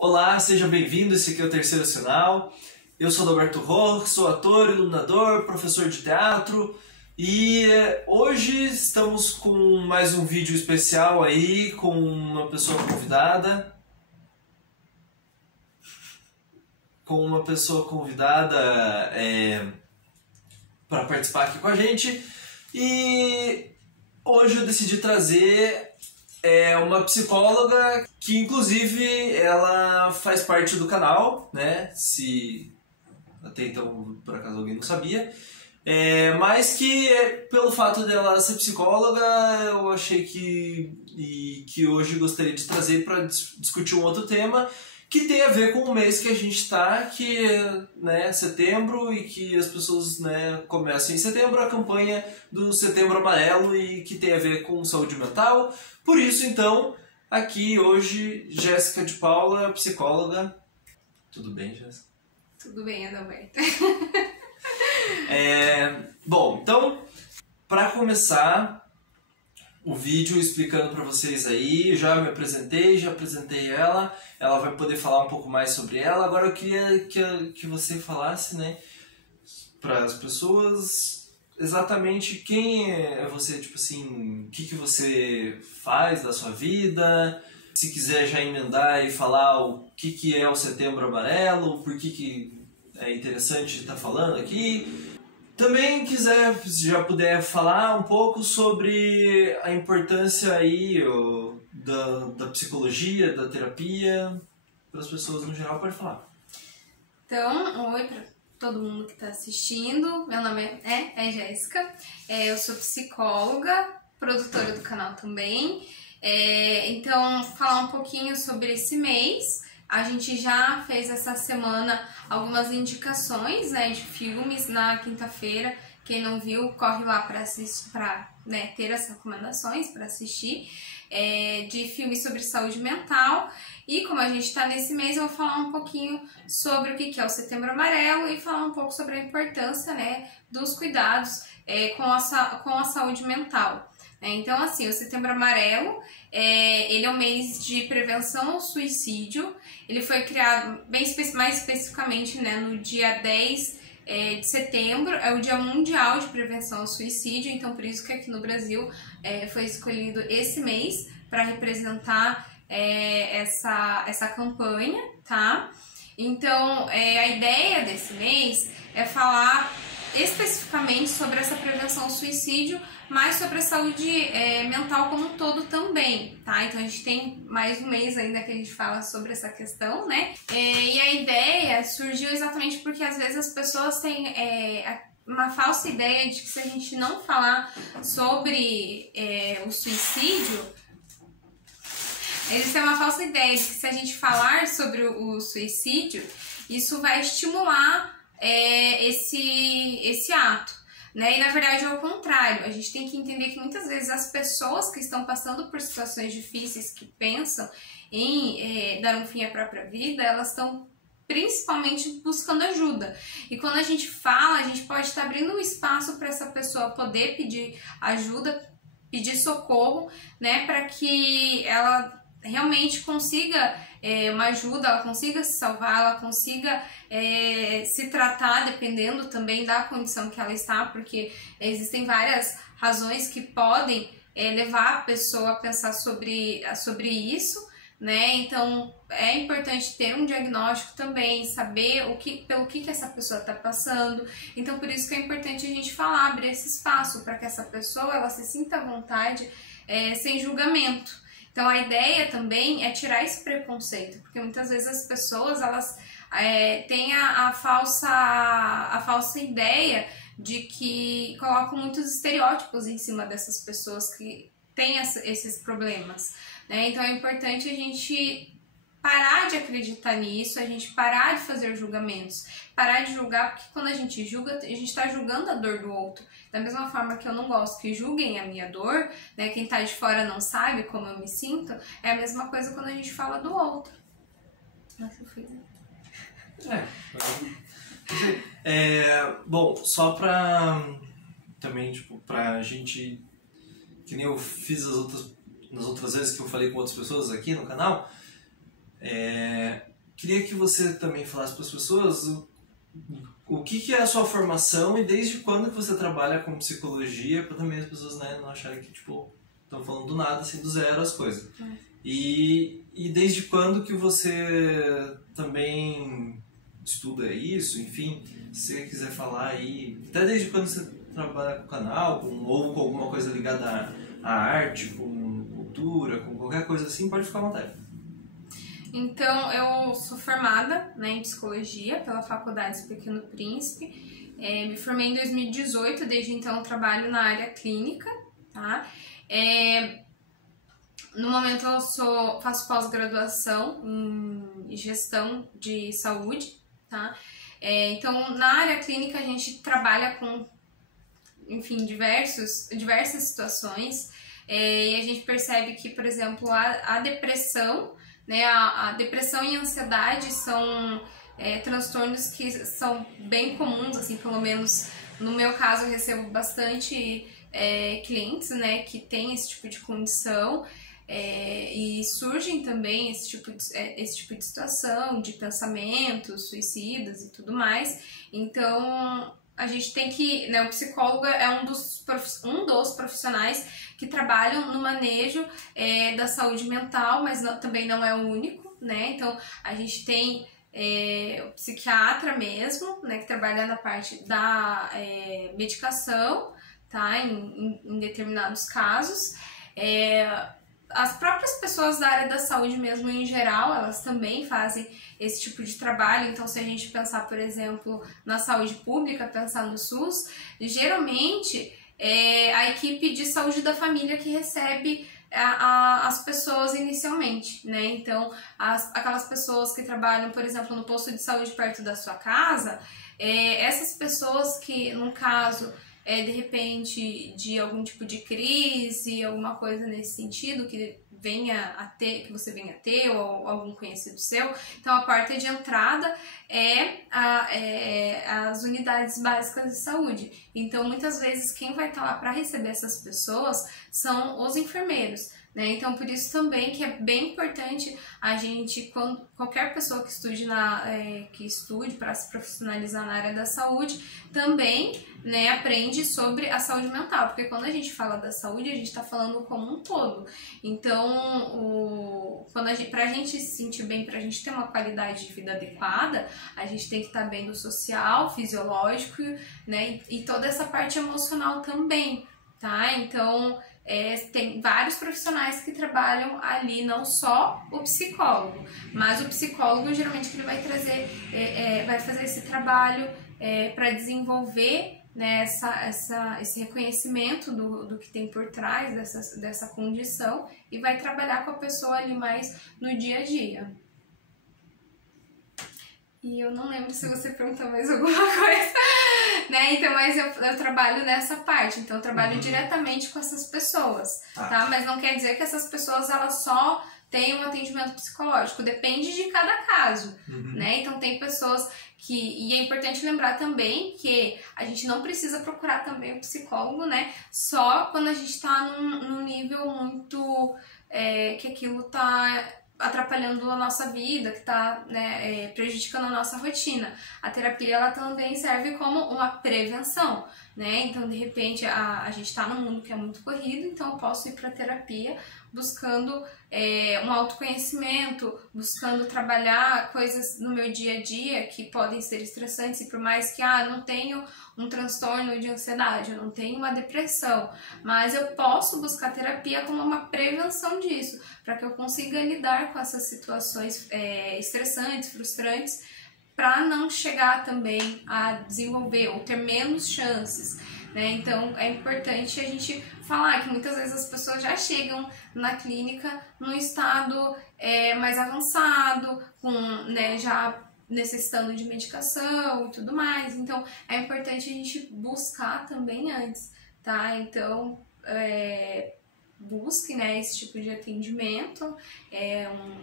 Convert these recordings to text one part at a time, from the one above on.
Olá, seja bem-vindo, esse aqui é o Terceiro Sinal. Eu sou Adalberto Roch, sou ator, iluminador, professor de teatro e hoje estamos com mais um vídeo especial aí com uma pessoa convidada. Para participar aqui com a gente. E hoje eu decidi trazer uma psicóloga que inclusive ela faz parte do canal, né? Se até então por acaso alguém não sabia. Mas que pelo fato dela ser psicóloga, eu achei que hoje gostaria de trazer para discutir um outro tema que tem a ver com o mês que a gente está, que é setembro, e que as pessoas começam em setembro a campanha do Setembro Amarelo e que tem a ver com saúde mental. Por isso, então, aqui hoje, Jéssica de Paula, psicóloga. Tudo bem, Jéssica? Tudo bem, Adalberto. Bom, então, para começar o vídeo explicando para vocês aí, já me apresentei, já apresentei ela vai poder falar um pouco mais sobre ela. Agora eu queria que você falasse, para as pessoas exatamente quem é você, tipo assim, o que você faz da sua vida, se quiser já emendar e falar o que é o Setembro Amarelo, por que é interessante estar falando aqui. Também já puder falar um pouco sobre a importância aí da psicologia, da terapia, para as pessoas no geral, pode falar. Então, oi para todo mundo que está assistindo, meu nome é Jéssica, eu sou psicóloga, produtora do canal também, então falar um pouquinho sobre esse mês. A gente já fez essa semana algumas indicações de filmes na quinta-feira. Quem não viu, corre lá para assistir, para ter as recomendações para assistir de filmes sobre saúde mental. E como a gente está nesse mês, eu vou falar um pouquinho sobre o que é o Setembro Amarelo e falar um pouco sobre a importância dos cuidados com a saúde mental. Então, assim, o Setembro Amarelo, ele é um mês de prevenção ao suicídio. Ele foi criado mais especificamente no dia 10 de setembro, é o Dia Mundial de Prevenção ao Suicídio. Então, por isso que aqui no Brasil foi escolhido esse mês para representar essa campanha, tá? Então, a ideia desse mês é falar especificamente sobre essa prevenção ao suicídio, mas sobre a saúde mental como um todo também, tá? Então a gente tem mais um mês ainda que a gente fala sobre essa questão, e a ideia surgiu exatamente porque às vezes as pessoas têm uma falsa ideia de que se a gente não falar sobre o suicídio, eles têm uma falsa ideia de que se a gente falar sobre o suicídio, isso vai estimular esse ato, E na verdade é o contrário. A gente tem que entender que muitas vezes as pessoas que estão passando por situações difíceis, que pensam em dar um fim à própria vida, elas estão principalmente buscando ajuda. E quando a gente fala, a gente pode estar abrindo um espaço para essa pessoa poder pedir ajuda, pedir socorro, para que ela realmente consiga uma ajuda, ela consiga se salvar, ela consiga se tratar, dependendo também da condição que ela está, porque existem várias razões que podem levar a pessoa a pensar sobre isso, Então é importante ter um diagnóstico também, saber pelo que essa pessoa está passando. Então por isso que é importante a gente falar, abrir esse espaço para que essa pessoa ela se sinta à vontade, sem julgamento. Então a ideia também é tirar esse preconceito, porque muitas vezes as pessoas elas têm a falsa ideia de que colocam muitos estereótipos em cima dessas pessoas que têm esses problemas, Então é importante a gente parar de acreditar nisso, a gente parar de fazer julgamentos, parar de julgar, porque quando a gente julga, a gente está julgando a dor do outro. Da mesma forma que eu não gosto que julguem a minha dor, quem tá de fora não sabe como eu me sinto, é a mesma coisa quando a gente fala do outro. Nossa, eu fui... Bom, só pra também, pra gente, que nem eu fiz nas outras vezes que eu falei com outras pessoas aqui no canal, queria que você também falasse para as pessoas o que é a sua formação e desde quando que você trabalha com psicologia, para também as pessoas, né, não acharem que, tipo, estão falando do nada, assim, do zero as coisas. E desde quando que você também estuda isso, enfim, se você quiser falar aí, até desde quando você trabalha com o canal, ou com alguma coisa ligada à arte, com cultura, com qualquer coisa assim, pode ficar à vontade. Então, eu sou formada, né, em psicologia pela Faculdade do Pequeno Príncipe. Me formei em 2018, desde então eu trabalho na área clínica, tá? No momento eu faço pós-graduação em gestão de saúde, tá? Então, na área clínica a gente trabalha com, enfim, diversas situações, e a gente percebe que, por exemplo, a depressão, né, a depressão e a ansiedade são transtornos que são bem comuns, assim, pelo menos no meu caso eu recebo bastante clientes, né, que têm esse tipo de condição. E surgem também esse tipo de situação, de pensamentos suicidas e tudo mais. Então, a gente tem que, né, o psicólogo é um dos profissionais que trabalham no manejo da saúde mental, mas também não é o único, né? Então, a gente tem o psiquiatra mesmo, né, que trabalha na parte da medicação, tá? Em determinados casos. As próprias pessoas da área da saúde mesmo, em geral, elas também fazem esse tipo de trabalho. Então, se a gente pensar, por exemplo, na saúde pública, pensar no SUS, geralmente a equipe de saúde da família que recebe as pessoas inicialmente, né? Então, aquelas pessoas que trabalham, por exemplo, no posto de saúde perto da sua casa, essas pessoas que, no caso, de repente, de algum tipo de crise, alguma coisa nesse sentido, que você venha a ter, ou algum conhecido seu. Então, a porta de entrada as unidades básicas de saúde. Então, muitas vezes, quem vai estar lá para receber essas pessoas são os enfermeiros, né? Então, por isso também que é bem importante a gente, qualquer pessoa que estude para se profissionalizar na área da saúde, também, né, aprende sobre a saúde mental, porque quando a gente fala da saúde, a gente está falando como um todo. Então, para a gente se sentir bem, para a gente ter uma qualidade de vida adequada, a gente tem que estar bem no social, fisiológico, né, e toda essa parte emocional também, tá? Então, tem vários profissionais que trabalham ali, não só o psicólogo, mas o psicólogo geralmente ele vai trazer, vai fazer esse trabalho para desenvolver, né, esse reconhecimento do que tem por trás dessa condição, e vai trabalhar com a pessoa ali mais no dia a dia. E eu não lembro se você perguntou mais alguma coisa, né? Então, mas eu trabalho nessa parte, então eu trabalho diretamente com essas pessoas, tá? Mas não quer dizer que essas pessoas elas só tenham um atendimento psicológico, depende de cada caso, né? Então tem pessoas e é importante lembrar também que a gente não precisa procurar também o psicólogo, né? Só quando a gente tá num nível muito que aquilo tá atrapalhando a nossa vida, que está, né, prejudicando a nossa rotina. A terapia ela também serve como uma prevenção, né? Então, de repente, a gente está num mundo que é muito corrido, então eu posso ir para terapia buscando um autoconhecimento, buscando trabalhar coisas no meu dia a dia que podem ser estressantes, e por mais que eu não tenho um transtorno de ansiedade, eu não tenho uma depressão, mas eu posso buscar terapia como uma prevenção disso, para que eu consiga lidar com essas situações estressantes, frustrantes, para não chegar também a desenvolver ou ter menos chances, né? Então é importante a gente falar que muitas vezes as pessoas já chegam na clínica num estado mais avançado, né, já necessitando de medicação e tudo mais. Então é importante a gente buscar também antes, tá? Então busque, né, esse tipo de atendimento,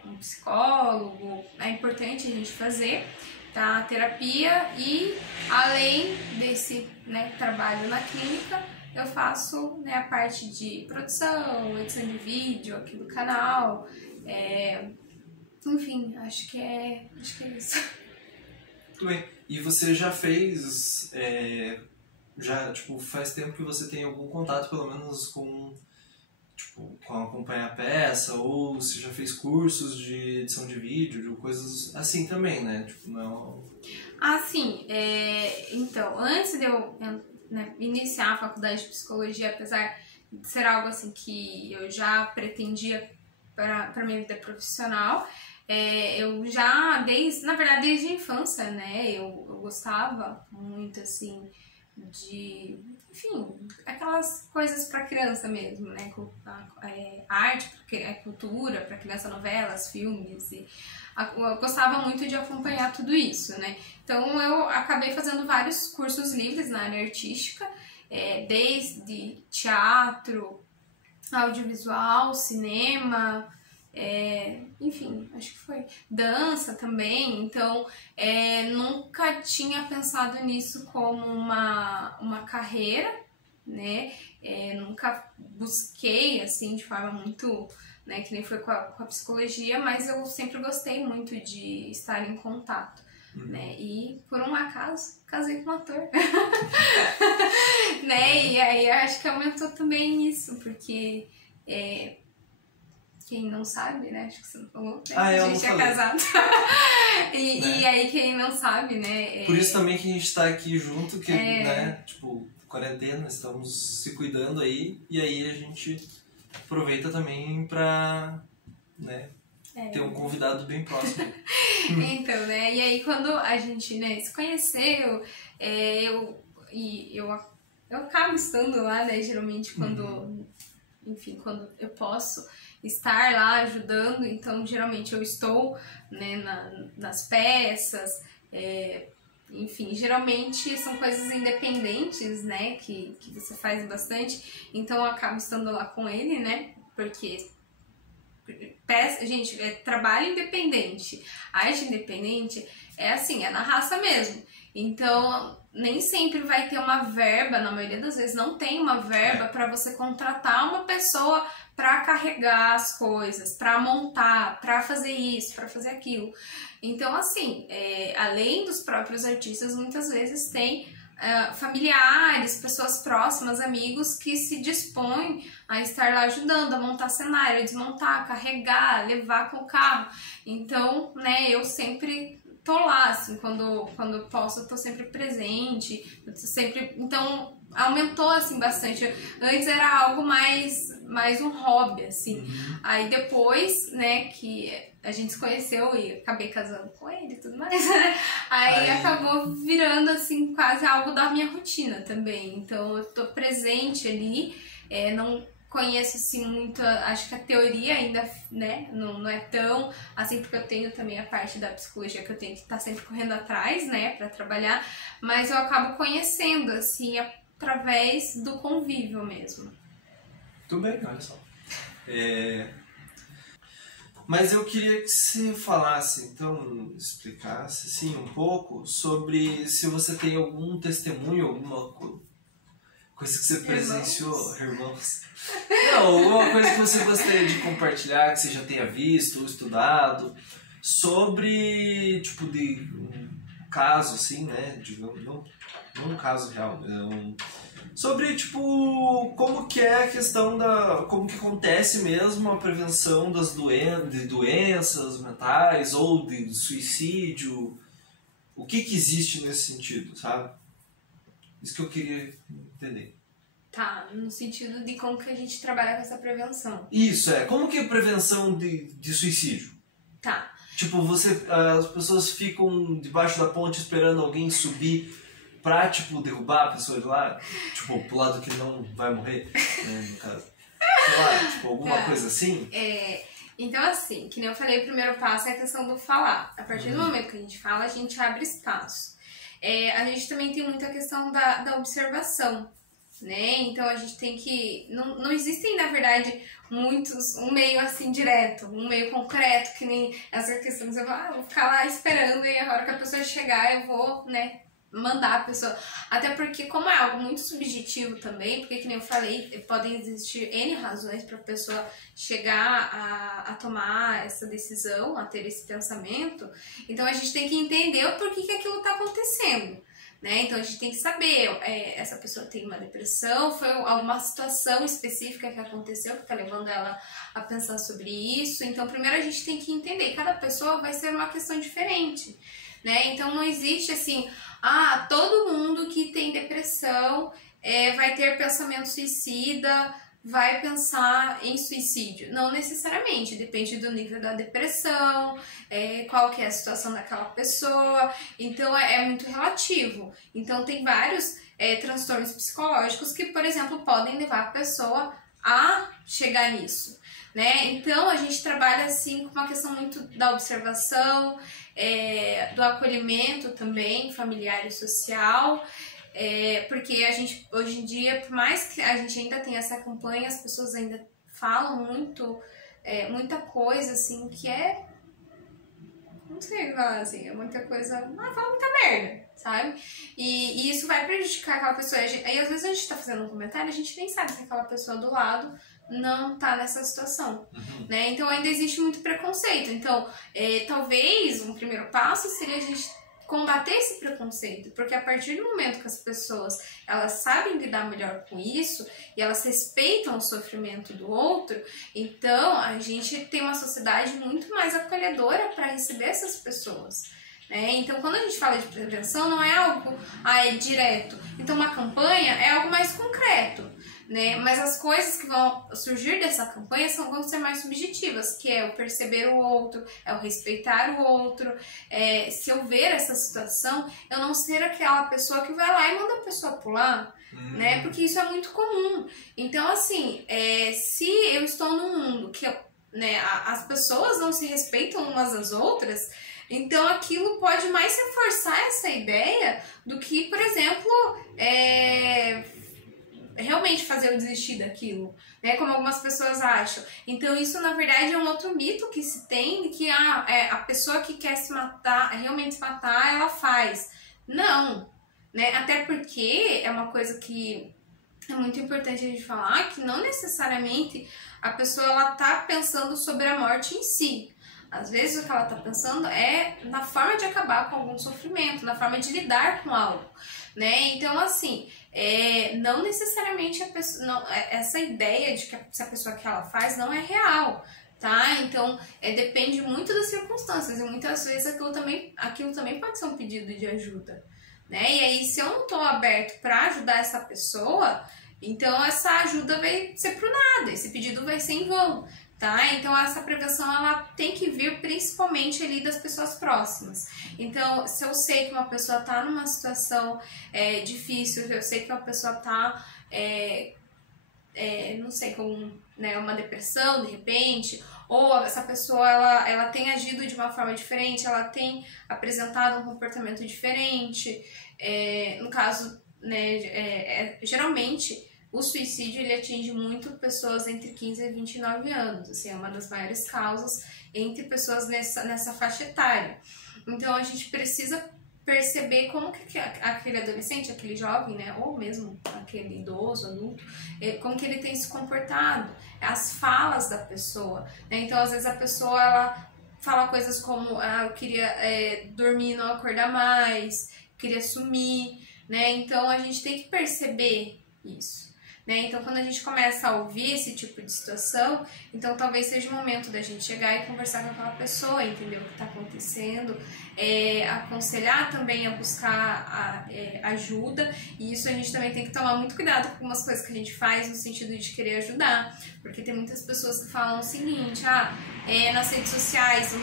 um psicólogo, é importante a gente fazer, tá? Terapia. E além desse, né, trabalho na clínica, eu faço, né, a parte de produção, edição de vídeo aqui do canal, Enfim, acho que é isso. Muito bem. E você já fez, já, tipo, faz tempo que você tem algum contato, pelo menos, com acompanhar a peça, ou você já fez cursos de edição de vídeo, de coisas assim também, né? Tipo, não... Ah, sim. Então, antes de eu iniciar a faculdade de psicologia, apesar de ser algo assim que eu já pretendia para minha vida profissional, eu já, desde a infância, né, eu gostava muito, assim, de, enfim, aquelas coisas para criança mesmo, né, arte, cultura, para criança, novelas, filmes, e eu gostava muito de acompanhar tudo isso, né, então eu acabei fazendo vários cursos livres na área artística, desde teatro, audiovisual, cinema, enfim, acho que foi dança também, então nunca tinha pensado nisso como uma carreira, né, nunca busquei assim de forma muito, né, que nem foi com a psicologia, mas eu sempre gostei muito de estar em contato, né, e por um acaso casei com um ator, né, e aí acho que aumentou também isso, porque quem não sabe, né? Acho que você não falou, né? A gente é casado. E aí, quem não sabe, né? Por isso também que a gente tá aqui junto, que, né? Tipo, quarentena, estamos se cuidando aí. E aí a gente aproveita também pra, né? Ter um convidado bem próximo. Então, né? E aí, quando a gente, né, se conheceu, eu acabo estando lá, né? Geralmente, quando... Enfim, quando eu posso estar lá ajudando, então geralmente eu estou, né, nas peças, enfim, geralmente são coisas independentes, né, que você faz bastante, então eu acabo estando lá com ele, né, porque gente, trabalho independente, arte independente, assim, é na raça mesmo, então nem sempre vai ter uma verba, na maioria das vezes não tem uma verba para você contratar uma pessoa para carregar as coisas, para montar, para fazer isso, para fazer aquilo. Então, assim, além dos próprios artistas, muitas vezes tem familiares, pessoas próximas, amigos que se dispõem a estar lá ajudando, a montar cenário, a desmontar, carregar, levar com o carro. Então, né, eu sempre tô lá, assim, quando eu posso, eu tô sempre presente, então aumentou, assim, bastante. Antes era algo mais um hobby, assim. Aí depois, né, que a gente se conheceu e acabei casando com ele e tudo mais, né? Aí acabou virando, assim, quase algo da minha rotina também. Então eu tô presente ali, não conheço, assim, muito, acho que a teoria ainda, né, não é tão, assim, porque eu tenho também a parte da psicologia que eu tenho que estar sempre correndo atrás, né, pra trabalhar, mas eu acabo conhecendo, assim, através do convívio mesmo. Tudo bem, olha só. Mas eu queria que você falasse, então, explicasse, assim, um pouco sobre se você tem algum testemunho, alguma coisa que você presenciou, irmãos. Não, alguma coisa que você gostaria de compartilhar, que você já tenha visto ou estudado, sobre, tipo, de um caso, assim, né, digamos, não um caso real, sobre, tipo, como que é a questão como que acontece mesmo a prevenção de doenças mentais ou de suicídio, o que existe nesse sentido, sabe? Isso que eu queria entender. Tá, no sentido de como que a gente trabalha com essa prevenção. Isso, como que é a prevenção de suicídio? Tá. Tipo, as pessoas ficam debaixo da ponte esperando alguém subir pra, tipo, derrubar a pessoa de lá, tipo, pro lado que não vai morrer, né, no caso. Sei lá, tipo, alguma coisa assim? Então, assim, que nem eu falei, o primeiro passo é a questão do falar. A partir do momento que a gente fala, a gente abre espaço. A gente também tem muita questão da observação, né? Então, a gente tem que... Não existem, na verdade, um meio assim direto, um meio concreto, que nem essa questão de eu vou ficar lá esperando e a hora que a pessoa chegar eu vou, né, mandar a pessoa, até porque como é algo muito subjetivo também, porque que nem eu falei, podem existir N razões para a pessoa chegar a tomar essa decisão, a ter esse pensamento, então a gente tem que entender o porquê que aquilo está acontecendo, né? Então a gente tem que saber, essa pessoa tem uma depressão, foi alguma situação específica que aconteceu que está levando ela a pensar sobre isso, então primeiro a gente tem que entender, cada pessoa vai ser uma questão diferente, né? Então não existe assim, todo mundo que tem depressão vai ter pensamento suicida, vai pensar em suicídio. Não necessariamente, depende do nível da depressão, qual que é a situação daquela pessoa, então é muito relativo. Então tem vários transtornos psicológicos que, por exemplo, podem levar a pessoa a chegar nisso, né? Então a gente trabalha assim com uma questão muito da observação, do acolhimento também, familiar e social, porque a gente, hoje em dia, por mais que a gente ainda tenha essa campanha, as pessoas ainda falam muito, muita coisa, assim, que não sei falar assim, é muita coisa, fala muita merda, sabe? E isso vai prejudicar aquela pessoa. Aí às vezes a gente tá fazendo um comentário, a gente nem sabe que aquela pessoa do lado não tá nessa situação, né? Então ainda existe muito preconceito. Então, talvez um primeiro passo seria a gente combater esse preconceito, porque a partir do momento que as pessoas elas sabem lidar melhor com isso e elas respeitam o sofrimento do outro, então a gente tem uma sociedade muito mais acolhedora para receber essas pessoas, né? Então quando a gente fala de prevenção não é algo direto, então uma campanha é algo mais concreto, né? Mas as coisas que vão surgir dessa campanha vão ser mais subjetivas, que é o perceber o outro, é o respeitar o outro, se eu ver essa situação, eu não ser aquela pessoa que vai lá e manda a pessoa pular, né? Porque isso é muito comum. Então, assim, se eu estou num mundo que as pessoas não se respeitam umas às outras, então aquilo pode mais reforçar essa ideia do que, por exemplo, realmente fazer eu desistir daquilo, né? Como algumas pessoas acham. Então isso na verdade é um outro mito que se tem, que a pessoa que quer se matar, realmente se matar, ela faz. Não, né? Até porque é uma coisa que é muito importante a gente falar, que não necessariamente a pessoa ela tá pensando sobre a morte em si. Às vezes o que ela tá pensando é na forma de acabar com algum sofrimento, na forma de lidar com algo, né? Então, assim, não necessariamente a pessoa, essa ideia de que se a pessoa que ela faz não é real, tá? Então, depende muito das circunstâncias e muitas vezes aquilo também pode ser um pedido de ajuda, né? E aí, se eu não tô aberto para ajudar essa pessoa, então essa ajuda vai ser pro nada, esse pedido vai ser em vão, tá? Então essa prevenção ela tem que vir principalmente ali das pessoas próximas. Então, se eu sei que uma pessoa tá numa situação difícil, eu sei que uma pessoa tá, não sei, com uma depressão de repente, ou essa pessoa ela tem agido de uma forma diferente, ela tem apresentado um comportamento diferente, no caso, geralmente o suicídio ele atinge muito pessoas entre 15 e 29 anos, assim, é uma das maiores causas entre pessoas nessa faixa etária. Então a gente precisa perceber como que aquele adolescente, aquele jovem, né, ou mesmo aquele idoso, adulto, como que ele tem se comportado, as falas da pessoa, né? Então às vezes a pessoa ela fala coisas como eu queria dormir e não acordar mais, queria sumir, né? Então a gente tem que perceber isso, né? Então quando a gente começa a ouvir esse tipo de situação, então talvez seja o momento da gente chegar e conversar com aquela pessoa, entender o que está acontecendo, aconselhar também a buscar ajuda, e isso a gente também tem que tomar muito cuidado com algumas coisas que a gente faz no sentido de querer ajudar, porque tem muitas pessoas que falam o seguinte, nas redes sociais, eu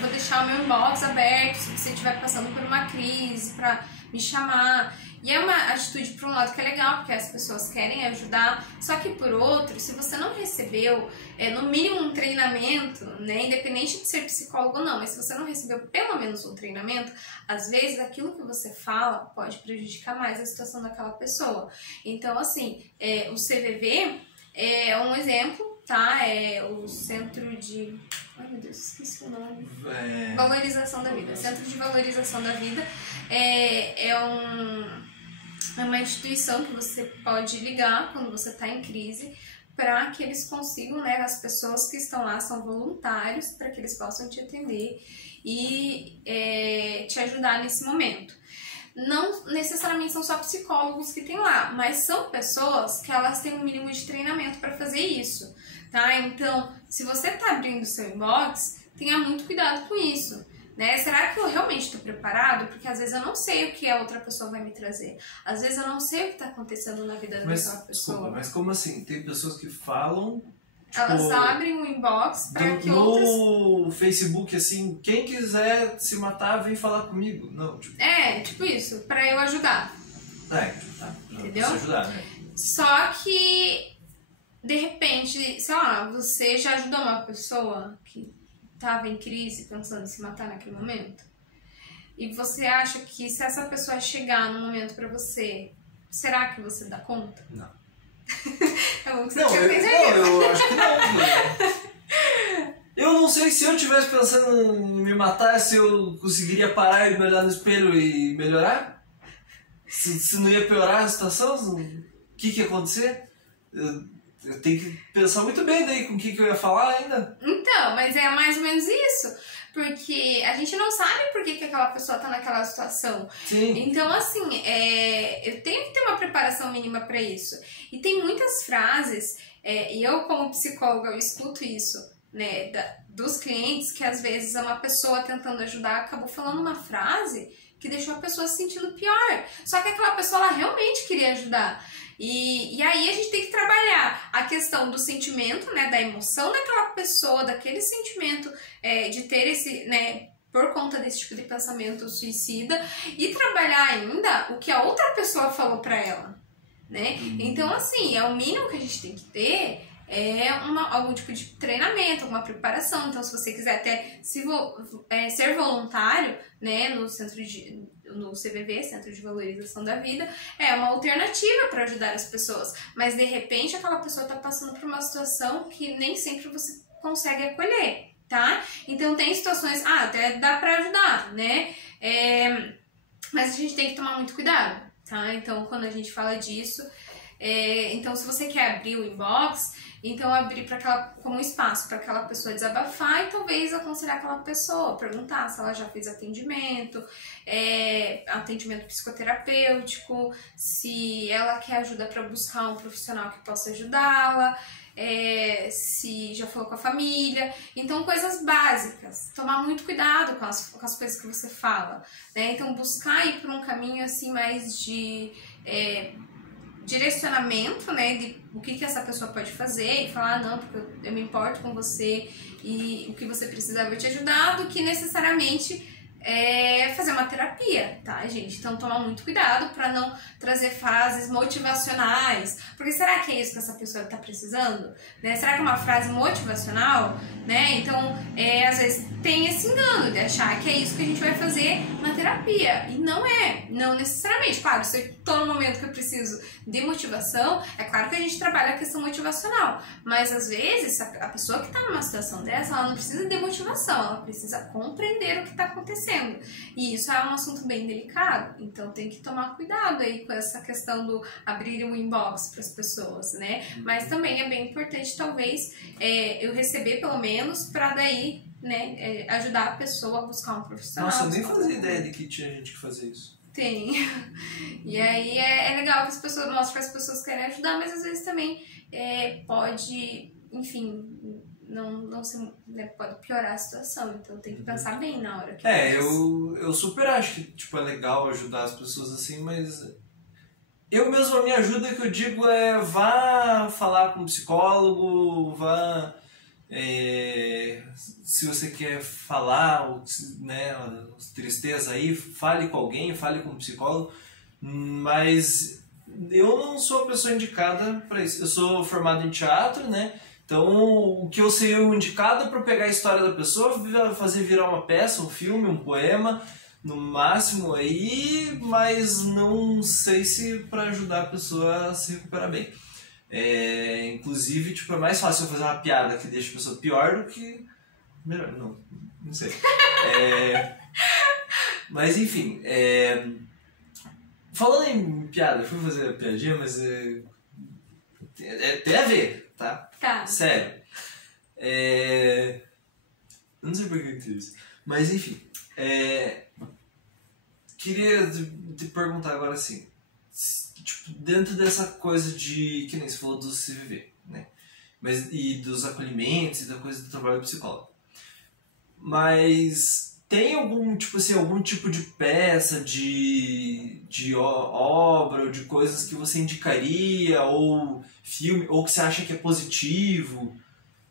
vou deixar o meu inbox aberto se você estiver passando por uma crise, para me chamar. E é uma atitude, por um lado, que é legal, porque as pessoas querem ajudar, só que por outro, se você não recebeu, no mínimo um treinamento, né, independente de ser psicólogo ou não, mas se você não recebeu pelo menos um treinamento, às vezes aquilo que você fala pode prejudicar mais a situação daquela pessoa. Então, assim, o CVV é um exemplo tá? É o Centro de... Ai, meu Deus, esqueci o nome. Valorização da Vida. Centro de Valorização da Vida é uma instituição que você pode ligar quando você está em crise, para que eles consigam, né, as pessoas que estão lá são voluntários, para que eles possam te atender e te ajudar nesse momento. Não necessariamente são só psicólogos que tem lá, mas são pessoas que elas têm um mínimo de treinamento para fazer isso, tá? Então, se você está abrindo seu inbox, tenha muito cuidado com isso, né? Será que eu realmente estou preparado? Porque às vezes eu não sei o que a outra pessoa vai me trazer. Às vezes eu não sei o que está acontecendo na vida daquela pessoa. Desculpa, mas como assim? Tem pessoas que falam... Elas abrem um inbox para que outras... No Facebook, assim, quem quiser se matar, vem falar comigo. Não, tipo... tipo isso, para eu ajudar. Tá. Entendeu? Pra ajudar, né? Só que, de repente, sei lá, você já ajudou uma pessoa que estava em crise, pensando em se matar naquele momento? E você acha que se essa pessoa chegar no momento para você, será que você dá conta? Não. É bom que você Não, eu acho que não. Né? Eu não sei se eu estivesse pensando em me matar, se eu conseguiria parar e me olhar no espelho e melhorar? Se não ia piorar a situação? O que ia acontecer? Eu tenho que pensar muito bem daí com o que eu ia falar ainda. Então, mas é mais ou menos isso. Porque a gente não sabe por que aquela pessoa tá naquela situação. Sim. Então, assim, eu tenho que ter uma preparação mínima para isso. E tem muitas frases, e eu como psicóloga eu escuto isso, né, dos clientes, que às vezes uma pessoa tentando ajudar acabou falando uma frase que deixou a pessoa se sentindo pior. Só que aquela pessoa, ela realmente queria ajudar. E aí a gente tem que trabalhar a questão do sentimento, né, da emoção daquela pessoa, daquele sentimento de ter esse, né, por conta desse tipo de pensamento suicida, e trabalhar ainda o que a outra pessoa falou pra ela, né? Então, assim, é o mínimo que a gente tem que ter algum tipo de treinamento, alguma preparação. Então, se você quiser até ser voluntário, né, no CVV, Centro de Valorização da Vida, é uma alternativa para ajudar as pessoas. Mas, de repente, aquela pessoa está passando por uma situação que nem sempre você consegue acolher, tá? Então, tem situações, até dá para ajudar, né? Mas a gente tem que tomar muito cuidado, tá? Então, quando a gente fala disso... então, se você quer abrir o inbox, então abrir como um espaço para aquela pessoa desabafar e talvez aconselhar aquela pessoa, perguntar se ela já fez atendimento psicoterapêutico, se ela quer ajuda para buscar um profissional que possa ajudá-la, se já falou com a família. Então, coisas básicas, tomar muito cuidado com as coisas que você fala, né? Então, buscar ir por um caminho assim mais de... direcionamento, né, de o que essa pessoa pode fazer, e falar, não, porque eu me importo com você e o que você precisa eu vou te ajudar, do que necessariamente fazer uma terapia, tá, gente? Então, tomar muito cuidado para não trazer frases motivacionais, porque será que é isso que essa pessoa tá precisando? Né? Será que é uma frase motivacional? Né? Então, às vezes tem esse engano de achar que é isso que a gente vai fazer na terapia, e não necessariamente. Claro, se eu tô no momento que eu preciso de motivação, é claro que a gente trabalha a questão motivacional, mas às vezes a pessoa que tá numa situação dessa, ela não precisa de motivação, ela precisa compreender o que tá acontecendo. E isso é um assunto bem delicado, então tem que tomar cuidado aí com essa questão do abrir um inbox para as pessoas, né? Mas também é bem importante, talvez, eu receber pelo menos, para daí, né, ajudar a pessoa a buscar um profissional. Nossa, eu nem fazia ideia de que tinha gente que fazia isso. Tem. E aí é legal que as pessoas mostram que as pessoas querem ajudar, mas às vezes também pode, enfim... Não se, né, pode piorar a situação, então tem que pensar bem na hora que eu super acho que tipo, é legal ajudar as pessoas assim, mas eu mesmo, a minha ajuda que eu digo vá falar com um psicólogo, vá se você quer falar, né, tristeza aí, fale com alguém, fale com um psicólogo, mas eu não sou a pessoa indicada para isso. Eu sou formado em teatro, né? Então, o que eu sei indicado é para pegar a história da pessoa, fazer virar uma peça, um filme, um poema, no máximo aí, mas não sei se para ajudar a pessoa a se recuperar bem. Inclusive, tipo, é mais fácil eu fazer uma piada que deixa a pessoa pior do que... Melhor, não sei. Mas enfim, falando em piada, eu fui fazer a piadinha, mas tem a ver, tá? Tá. Sério. Não sei por que eu fiz isso. Mas enfim, queria te perguntar agora assim, tipo, dentro dessa coisa de, que nem você falou do se viver, né? E dos acolhimentos e da coisa do trabalho do psicólogo. Mas tem algum tipo de peça, de obra, ou de coisas que você indicaria, ou filme, ou que você acha que é positivo?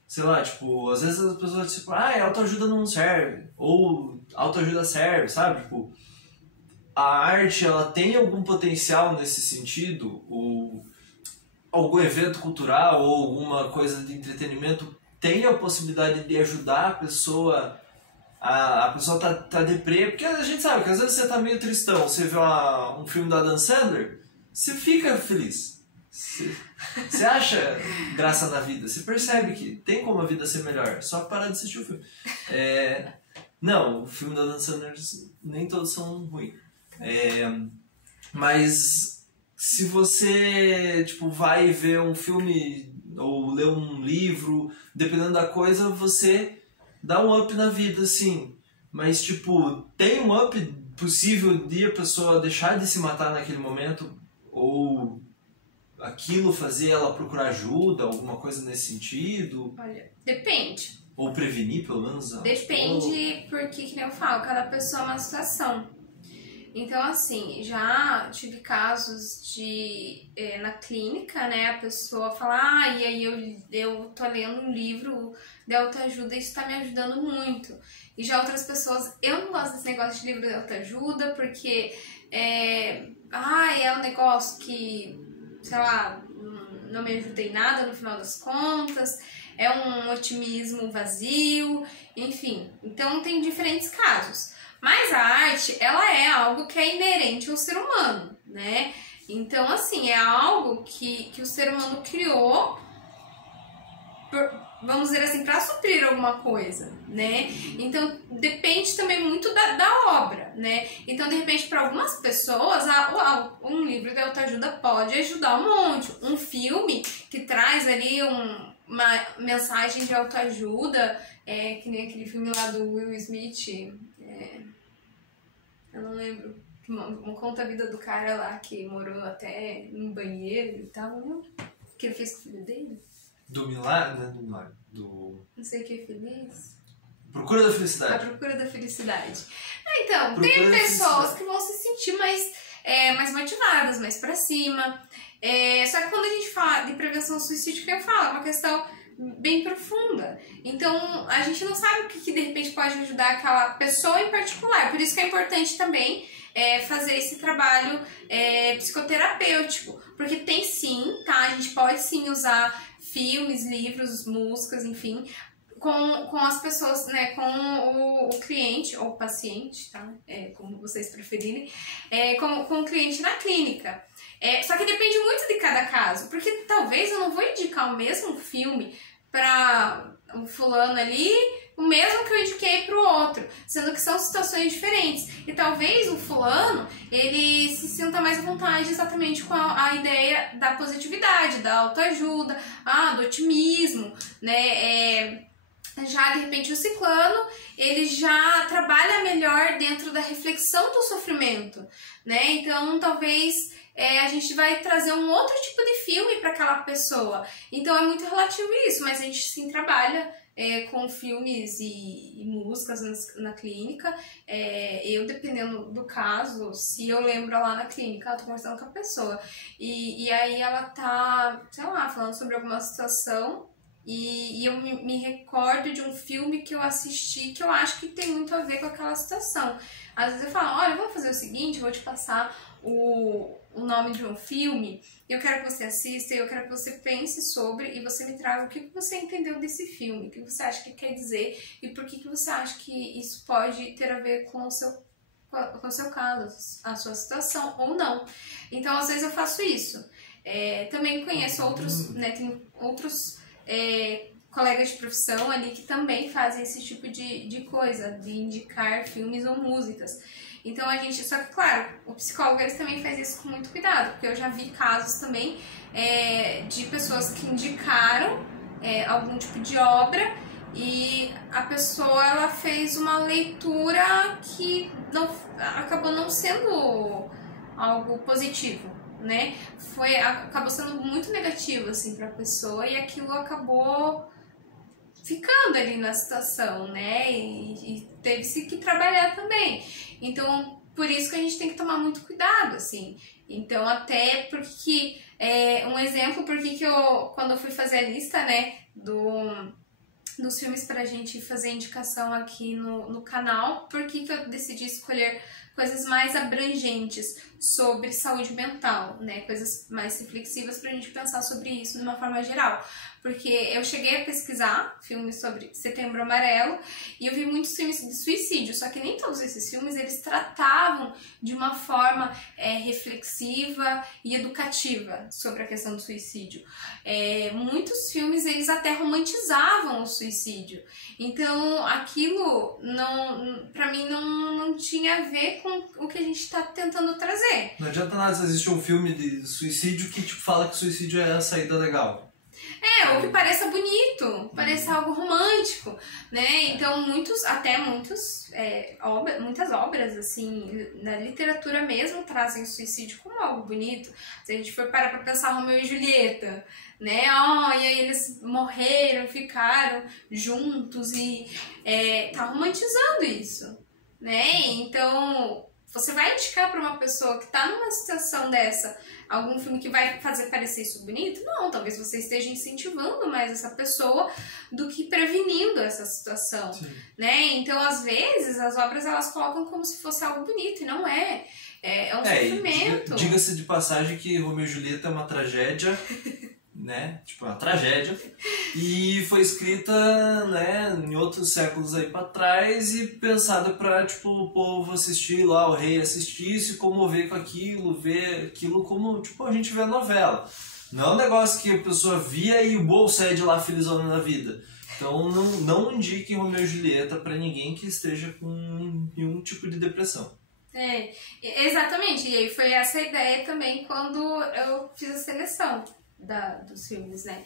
Sei lá, tipo, às vezes as pessoas tipo, autoajuda não serve, ou autoajuda serve, sabe? Tipo, a arte, ela tem algum potencial nesse sentido? Ou algum evento cultural ou alguma coisa de entretenimento tem a possibilidade de ajudar a pessoa tá deprê, porque a gente sabe que às vezes você tá meio tristão, você vê um filme da Adam Sandler, você fica feliz, você acha graça na vida, você percebe que tem como a vida ser melhor, só parar de assistir o filme. Não, o filme da Adam Sandler nem todos são ruins, mas se você tipo, vai ver um filme ou ler um livro, dependendo da coisa, você dá um up na vida, assim. Mas, tipo, tem um up possível de a pessoa deixar de se matar naquele momento? Ou aquilo fazer ela procurar ajuda, alguma coisa nesse sentido? Olha, depende. Ou prevenir, pelo menos? Depende, porque, que nem eu falo, cada pessoa é uma situação. Então, assim, já tive casos de, na clínica, né, a pessoa fala, e aí eu tô lendo um livro de autoajuda e isso tá me ajudando muito. E já outras pessoas, eu não gosto desse negócio de livro de autoajuda, porque é um negócio que, sei lá, não me ajuda em nada no final das contas, é um otimismo vazio, enfim. Então, tem diferentes casos. Mas a arte, ela é algo que é inerente ao ser humano, né? Então, assim, é algo que o ser humano criou, vamos dizer assim, para suprir alguma coisa, né? Então, depende também muito da obra, né? Então, de repente, para algumas pessoas, um livro de autoajuda pode ajudar um monte. Um filme que traz ali uma mensagem de autoajuda, que nem aquele filme lá do Will Smith... eu não lembro, conta a vida do cara lá que morou até no banheiro e tal, não? Que ele fez com o filho dele? Do milagre, né? Do milagre. Não sei o que feliz. Procura da felicidade. A procura da felicidade. Então, tem pessoas que vão se sentir mais motivadas, mais pra cima. Só que quando a gente fala de prevenção ao suicídio, que eu falo, é uma questão bem profunda. Então, a gente não sabe o que de repente pode ajudar aquela pessoa em particular. Por isso que é importante também fazer esse trabalho psicoterapêutico. Porque tem sim, tá? A gente pode sim usar filmes, livros, músicas, enfim, com as pessoas, né? Com o cliente ou paciente, tá? Como vocês preferirem, com o cliente na clínica. Só que depende muito de cada caso, porque talvez eu não vou indicar o mesmo filme para um fulano ali, o mesmo que eu indiquei para o outro, sendo que são situações diferentes. E talvez o fulano, ele se sinta mais à vontade exatamente com a ideia da positividade, da autoajuda, do otimismo, né? Já, de repente, o ciclano, ele já trabalha melhor dentro da reflexão do sofrimento, né? Então, talvez a gente vai trazer um outro tipo de filme para aquela pessoa. Então, é muito relativo isso, mas a gente sim trabalha com filmes e músicas na clínica. Eu, dependendo do caso, se eu lembro lá na clínica, eu tô conversando com a pessoa, e aí ela tá, sei lá, falando sobre alguma situação, e eu me recordo de um filme que eu assisti que eu acho que tem muito a ver com aquela situação. Às vezes eu falo, olha, vamos fazer o seguinte, eu vou te passar o nome de um filme, eu quero que você assista, eu quero que você pense sobre e você me traga o que você entendeu desse filme, o que você acha que quer dizer e por que você acha que isso pode ter a ver com o seu caso, a sua situação ou não. Então, às vezes eu faço isso. Também conheço outros, né, tem outros colegas de profissão ali que também fazem esse tipo de coisa, de indicar filmes ou músicas. Então só que claro, o psicólogo eles também faz isso com muito cuidado, porque eu já vi casos também de pessoas que indicaram algum tipo de obra e a pessoa ela fez uma leitura que acabou não sendo algo positivo, né? Acabou sendo muito negativo assim para a pessoa e aquilo acabou ficando ali na situação, né? E teve-se que trabalhar também. Então, por isso que a gente tem que tomar muito cuidado, assim. Então, até porque um exemplo, porque que quando eu fui fazer a lista, né, dos filmes pra gente fazer indicação aqui no canal, por que eu decidi escolher coisas mais abrangentes sobre saúde mental, né? Coisas mais reflexivas pra gente pensar sobre isso de uma forma geral. Porque eu cheguei a pesquisar filmes sobre Setembro Amarelo e eu vi muitos filmes de suicídio, só que nem todos esses filmes eles tratavam de uma forma reflexiva e educativa sobre a questão do suicídio. Muitos filmes eles até romantizavam o suicídio, então aquilo pra mim não tinha a ver com o que a gente está tentando trazer. Não adianta nada se existe um filme de suicídio que tipo, fala que suicídio é a saída legal. Ou que pareça bonito, pareça algo romântico, né? Então muitas obras, assim, na literatura mesmo, trazem o suicídio como algo bonito. Se a gente for parar pra pensar Romeu e Julieta, né? E aí eles morreram, ficaram juntos e tá romantizando isso, né? Então você vai indicar para uma pessoa que tá numa situação dessa algum filme que vai fazer parecer isso bonito? Não, talvez você esteja incentivando mais essa pessoa do que prevenindo essa situação, né? Então, às vezes, as obras elas colocam como se fosse algo bonito e não é. É um sofrimento. Diga-se de passagem que Romeu e Julieta é uma tragédia, né? Tipo, uma tragédia. E foi escrita, né, em outros séculos aí pra trás e pensada pra, tipo, o povo assistir lá, o rei assistir, se comover com aquilo, ver aquilo como, tipo, a gente vê a novela. Não é um negócio que a pessoa via e o bolso é de lá felizona na vida. Então não indique Romeu e Julieta pra ninguém que esteja com nenhum tipo de depressão. Exatamente. E aí foi essa a ideia também quando eu fiz a seleção dos filmes, né?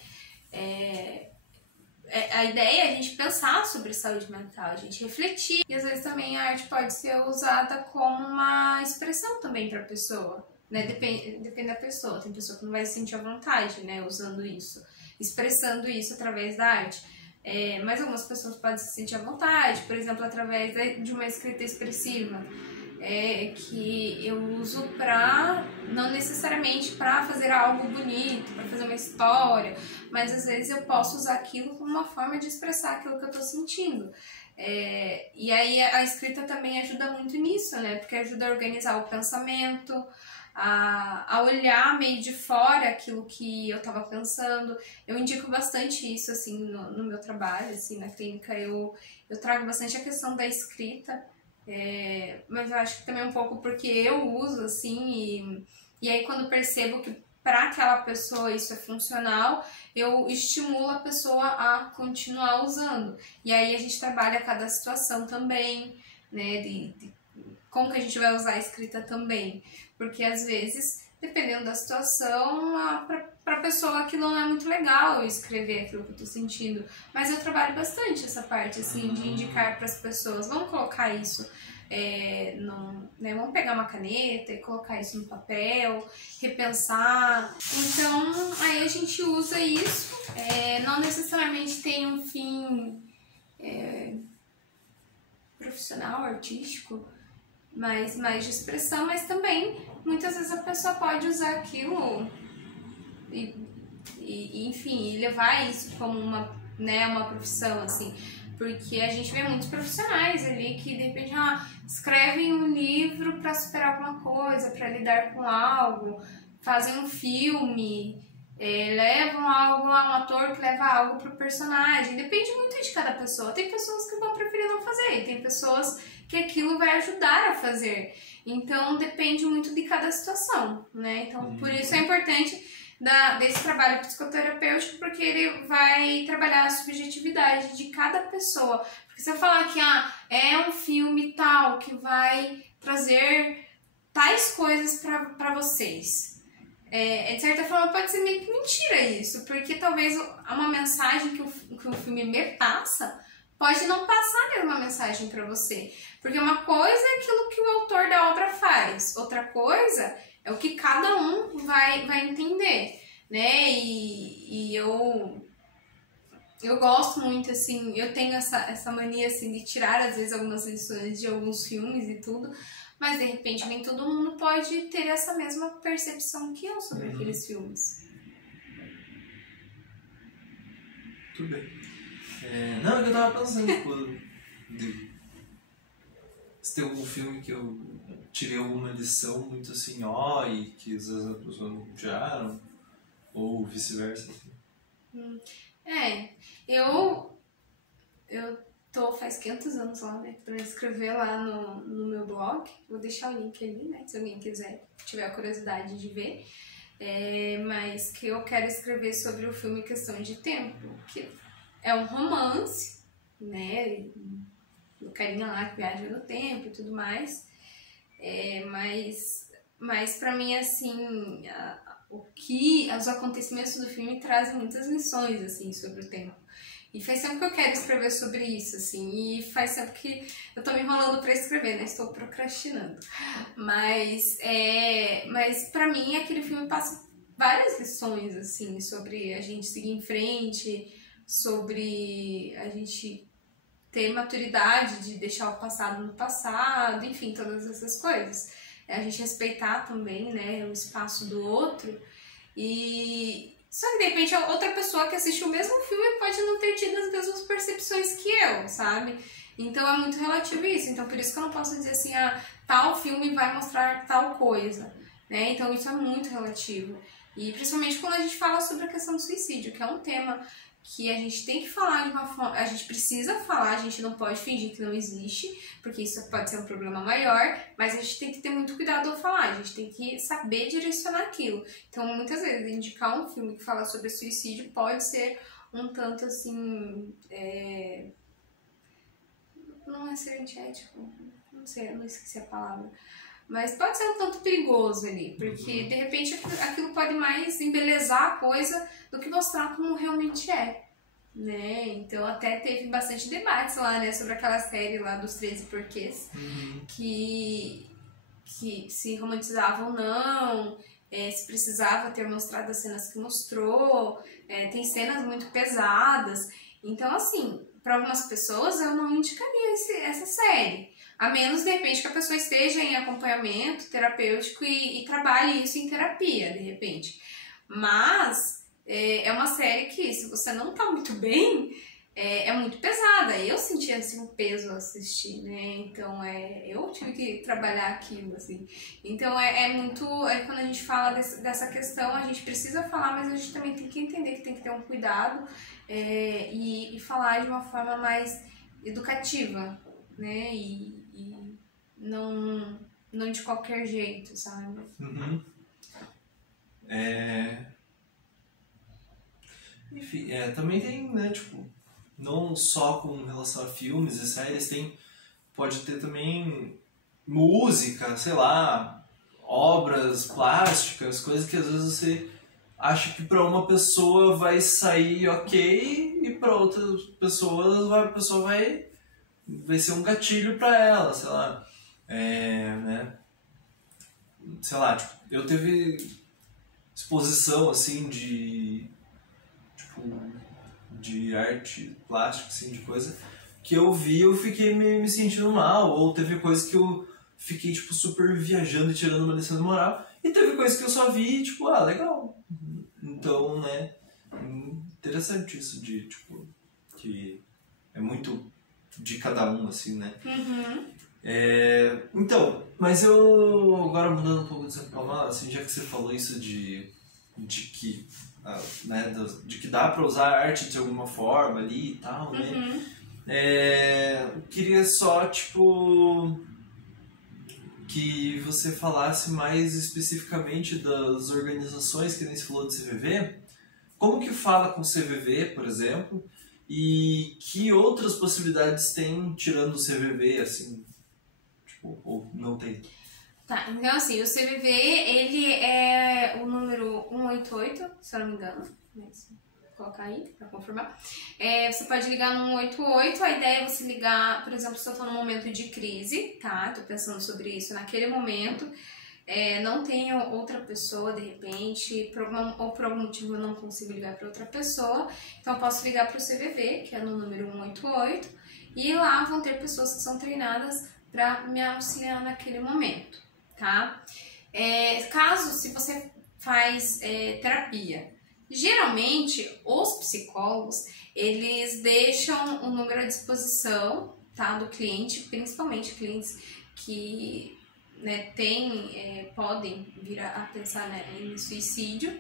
A ideia é a gente pensar sobre saúde mental, a gente refletir. E às vezes também a arte pode ser usada como uma expressão também para a pessoa, né? Depende da pessoa. Tem pessoa que não vai se sentir à vontade, né? Usando isso, expressando isso através da arte. Mas algumas pessoas podem se sentir à vontade, por exemplo, através de uma escrita expressiva. Que eu uso não necessariamente para fazer algo bonito, para fazer uma história, mas às vezes eu posso usar aquilo como uma forma de expressar aquilo que eu estou sentindo. E aí a escrita também ajuda muito nisso, né? Porque ajuda a organizar o pensamento, a olhar meio de fora aquilo que eu estava pensando. Eu indico bastante isso assim no meu trabalho, assim, na clínica eu trago bastante a questão da escrita. Mas eu acho que também um pouco porque eu uso assim e aí quando percebo que para aquela pessoa isso é funcional, eu estimulo a pessoa a continuar usando. E aí a gente trabalha cada situação também, né, de como que a gente vai usar a escrita também, porque às vezes, dependendo da situação, para a pessoa aquilo não é muito legal eu escrever aquilo que eu tô sentindo, mas eu trabalho bastante essa parte assim de indicar para as pessoas, vamos colocar isso né, vamos pegar uma caneta e colocar isso no papel, repensar. Então aí a gente usa isso, não necessariamente tem um fim profissional, artístico, mas mais de expressão, mas também muitas vezes a pessoa pode usar aquilo e enfim, levar isso como uma profissão, assim, porque a gente vê muitos profissionais ali que de repente escrevem um livro para superar alguma coisa, para lidar com algo, fazem um filme, levam algo lá, um ator que leva algo pro personagem, depende muito de cada pessoa. Tem pessoas que vão preferir não fazer, tem pessoas que aquilo vai ajudar a fazer, então depende muito de cada situação, né? Então por isso é importante desse trabalho psicoterapêutico, porque ele vai trabalhar a subjetividade de cada pessoa. Porque se eu falar que é um filme tal que vai trazer tais coisas pra vocês, de certa forma pode ser meio que mentira isso, porque talvez uma mensagem que o filme me passa pode não passar a mesma mensagem para você. Porque uma coisa é aquilo que o autor da obra faz, outra coisa é o que cada um vai entender, né? E eu gosto muito, assim, eu tenho essa mania, assim, de tirar, às vezes, algumas lições de alguns filmes e tudo, mas, de repente, nem todo mundo pode ter essa mesma percepção que eu sobre aqueles filmes. Tudo bem. Não, eu tava pensando, se tem algum filme que eu tirei alguma lição muito assim, e que às vezes as pessoas não odiaram, ou vice-versa. Eu tô faz 500 anos lá, né, pra escrever lá no meu blog. Vou deixar o link ali, né, se alguém tiver a curiosidade de ver. Mas que eu quero escrever sobre o filme Questão de Tempo, que é um romance, né, do carinha lá que viaja no tempo e tudo mais. Mas pra mim, assim, os acontecimentos do filme trazem muitas lições, assim, sobre o tempo. E faz tempo que eu quero escrever sobre isso, assim, e faz tempo que eu tô me enrolando pra escrever, né? Estou procrastinando. Mas pra mim, aquele filme passa várias lições, assim, sobre a gente seguir em frente, sobre a gente ter maturidade de deixar o passado no passado, enfim, todas essas coisas. A gente respeitar também, né, o espaço do outro. Só que de repente outra pessoa que assistiu o mesmo filme pode não ter tido as mesmas percepções que eu, sabe? Então é muito relativo isso. Então por isso que eu não posso dizer assim, tal filme vai mostrar tal coisa, né? Então isso é muito relativo. E principalmente quando a gente fala sobre a questão do suicídio, que é um tema que a gente tem que falar de uma forma, a gente precisa falar, a gente não pode fingir que não existe, porque isso pode ser um problema maior, mas a gente tem que ter muito cuidado ao falar, a gente tem que saber direcionar aquilo. Então, muitas vezes, indicar um filme que fala sobre suicídio pode ser um tanto assim, não é ser antiético, não sei, eu não esqueci a palavra, mas pode ser um tanto perigoso ali, porque de repente aquilo pode mais embelezar a coisa do que mostrar como realmente é, né? Então até teve bastante debates lá, né, sobre aquela série lá dos 13 porquês, que se romantizava ou não, se precisava ter mostrado as cenas que mostrou, tem cenas muito pesadas, então assim, para algumas pessoas eu não indicaria essa série. A menos, de repente, que a pessoa esteja em acompanhamento terapêutico e trabalhe isso em terapia, de repente. Mas é uma série que, se você não tá muito bem, é muito pesada. Eu senti, assim, um peso ao assistir, né? Então, eu tive que trabalhar aquilo, assim. Então, muito... quando a gente fala dessa questão, a gente precisa falar, mas a gente também tem que entender que tem que ter um cuidado e falar de uma forma mais educativa, né? E não de qualquer jeito, sabe? Enfim, também tem, né, tipo, não só com relação a filmes e séries, pode ter também música, sei lá, obras plásticas, coisas que às vezes você acha que para uma pessoa vai sair ok e para outras pessoas a pessoa vai ser um gatilho para ela, sei lá. Né? Sei lá, tipo, eu teve exposição assim de arte plástica, assim, de coisa que eu vi, eu fiquei me sentindo mal, ou teve coisa que eu fiquei tipo super viajando e tirando uma lição de moral, e teve coisa que eu só vi e tipo, legal. Então, né, interessante isso de tipo, que é muito de cada um, assim, né? Então, mas eu agora mudando um pouco de palma, assim, já que você falou isso de que né, de que dá pra usar a arte de alguma forma ali e tal, né? Eu queria só, tipo, que você falasse mais especificamente das organizações que nem se falou de CVV. Como que fala com CVV, por exemplo, e que outras possibilidades tem tirando o CVV, assim, tipo, ou não tem? Tá, então assim, o CVV, ele é o número 188, se eu não me engano, mas vou colocar aí pra confirmar. Você pode ligar no 188, a ideia é você ligar, por exemplo, se eu tô num momento de crise, tá? Tô pensando sobre isso naquele momento, não tenho outra pessoa, de repente, ou por algum motivo eu não consigo ligar para outra pessoa, então eu posso ligar para o CVV, que é no número 188, e lá vão ter pessoas que são treinadas para me auxiliar naquele momento, tá? Se você faz terapia, geralmente os psicólogos, eles deixam o número à disposição, tá, do cliente, principalmente clientes que podem vir a pensar em suicídio,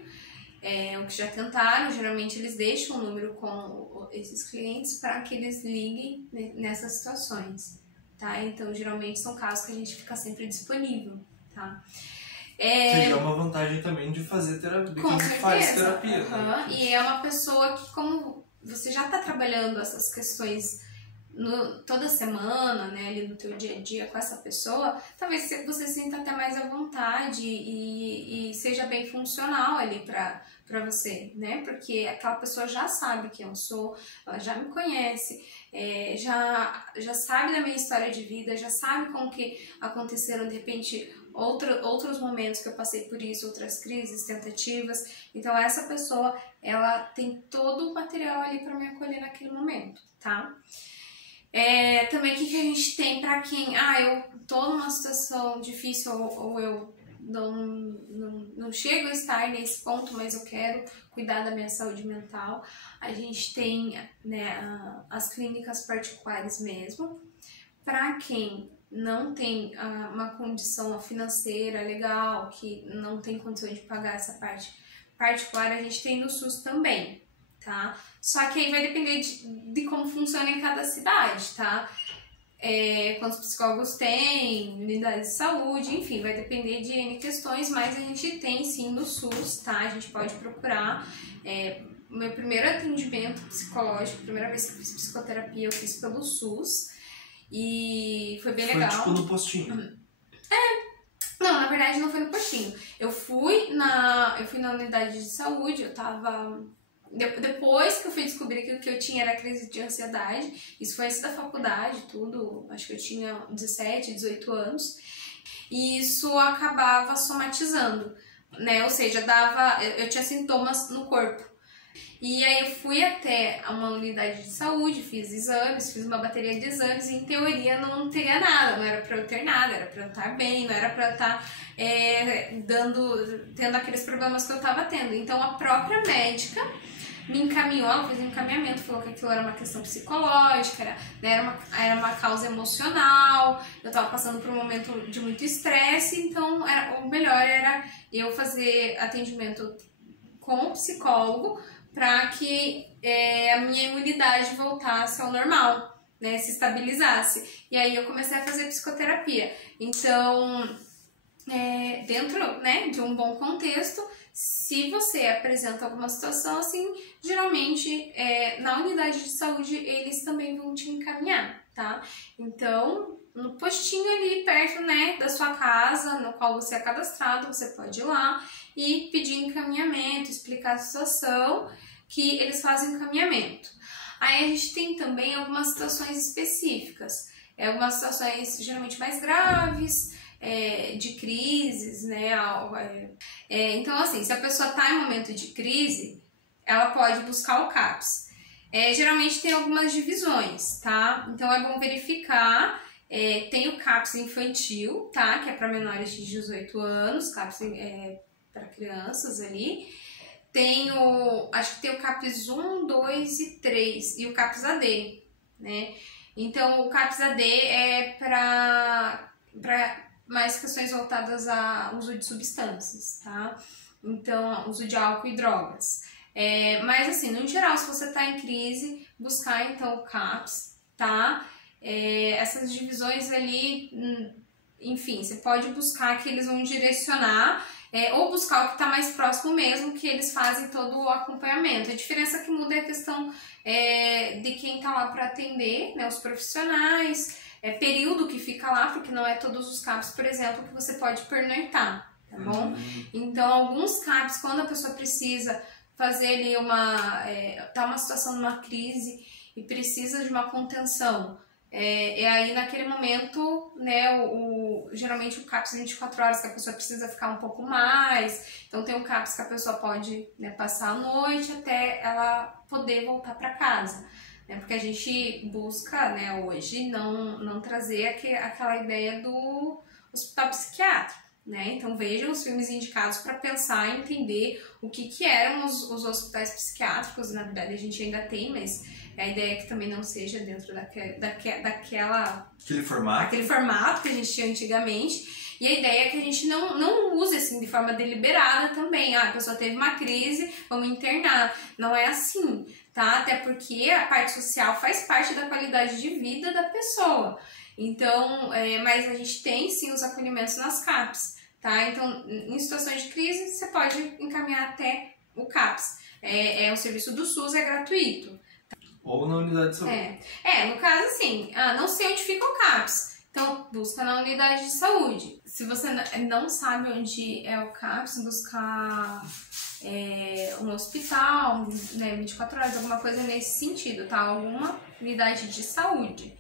o que já tentaram. Geralmente eles deixam o número com esses clientes para que eles liguem nessas situações, tá? Então geralmente são casos que a gente fica sempre disponível, tá? Seria uma vantagem também de fazer terapia, de quem faz terapia. Né? E é uma pessoa que, como você já está trabalhando essas questões toda semana, né, ali no teu dia a dia com essa pessoa, talvez você sinta até mais à vontade e seja bem funcional ali pra você, né, porque aquela pessoa já sabe quem eu sou, ela já me conhece, já sabe da minha história de vida, já sabe como que aconteceram, de repente, outros momentos que eu passei por isso, outras crises, tentativas. Então essa pessoa, ela tem todo o material ali para me acolher naquele momento, tá? Também o que a gente tem para quem, eu tô numa situação difícil ou eu não chego a estar nesse ponto, mas eu quero cuidar da minha saúde mental. A gente tem, né, as clínicas particulares mesmo. Para quem não tem uma condição financeira legal, que não tem condição de pagar essa parte particular, a gente tem no SUS também, tá? Só que aí vai depender de como funciona em cada cidade, tá? Quantos psicólogos tem, unidades de saúde, enfim, vai depender de N questões, mas a gente tem sim no SUS, tá? A gente pode procurar. O meu primeiro atendimento psicológico, a primeira vez que eu fiz psicoterapia, eu fiz pelo SUS. E foi bem legal. Foi tipo no postinho? Não, na verdade não foi no postinho. Eu fui na unidade de saúde, eu tava... Depois que eu fui descobrir que o que eu tinha era crise de ansiedade, isso foi antes da faculdade, tudo, acho que eu tinha 17, 18 anos, e isso acabava somatizando, né? Ou seja, eu tinha sintomas no corpo. E aí eu fui até uma unidade de saúde, fiz exames, fiz uma bateria de exames e em teoria não teria nada, não era pra eu ter nada, era pra eu estar bem, não era pra eu estar tendo aqueles problemas que eu tava tendo. Então a própria médica me encaminhou, ela fez um encaminhamento, falou que aquilo era uma questão psicológica, era uma causa emocional, eu tava passando por um momento de muito estresse, então o melhor era eu fazer atendimento com o psicólogo para que a minha imunidade voltasse ao normal, né, se estabilizasse. E aí eu comecei a fazer psicoterapia. Então, dentro, né, de um bom contexto, se você apresenta alguma situação assim, geralmente na unidade de saúde eles também vão te encaminhar, tá? Então, no postinho ali perto, né, da sua casa, no qual você é cadastrado, você pode ir lá e pedir encaminhamento, explicar a situação, que eles fazem encaminhamento. Aí a gente tem também algumas situações específicas, algumas situações geralmente mais graves, de crises, né? Então, assim, se a pessoa está em momento de crise, ela pode buscar o CAPS. Geralmente tem algumas divisões, tá? Então é bom verificar. Tem o CAPS infantil, tá? Que é para menores de 18 anos, CAPS para crianças ali. Acho que tem o CAPS 1, 2 e 3 e o CAPS AD, né? Então o CAPS AD é para mais questões voltadas a uso de substâncias, tá? Então, uso de álcool e drogas. Mas assim, no geral, se você tá em crise, buscar então o CAPS, tá? Essas divisões ali, enfim, você pode buscar que eles vão direcionar, ou buscar o que está mais próximo mesmo, que eles fazem todo o acompanhamento. A diferença que muda é a questão de quem está lá para atender, né, os profissionais, período que fica lá, porque não é todos os CAPs, por exemplo, que você pode pernoitar, tá bom? Então, alguns CAPs, quando a pessoa precisa fazer ali tá uma situação numa crise e precisa de uma contenção, aí naquele momento, né, geralmente o CAPS 24 horas que a pessoa precisa ficar um pouco mais, então tem um CAPS que a pessoa pode, né, passar a noite até ela poder voltar para casa, né, porque a gente busca, né, hoje não trazer aquela ideia do hospital psiquiátrico. Né? Então vejam os filmes indicados para pensar e entender o que eram os hospitais psiquiátricos. Na verdade a gente ainda tem, mas a ideia é que também não seja dentro daquele formato que a gente tinha antigamente. E a ideia é que a gente não use assim de forma deliberada também. A pessoa teve uma crise, vamos internar. Não é assim, tá? Até porque a parte social faz parte da qualidade de vida da pessoa. Então, mas a gente tem sim os acolhimentos nas CAPs, tá? Então, em situações de crise, você pode encaminhar até o CAPS. O serviço do SUS é gratuito. Ou na unidade de saúde. No caso assim, não sei onde fica o CAPS, então busca na unidade de saúde. Se você não sabe onde é o CAPS, buscar um hospital, né, 24 horas, alguma coisa nesse sentido, tá? Alguma unidade de saúde.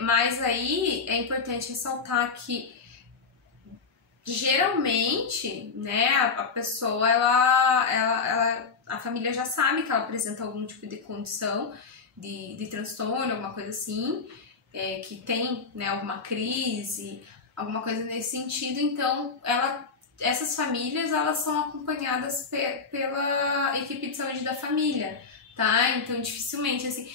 Mas aí é importante ressaltar que geralmente, né, a pessoa, a família já sabe que ela apresenta algum tipo de condição de transtorno, alguma coisa assim, que tem, né, alguma crise, alguma coisa nesse sentido. Então essas famílias, elas são acompanhadas pela equipe de saúde da família, tá? Então dificilmente, assim,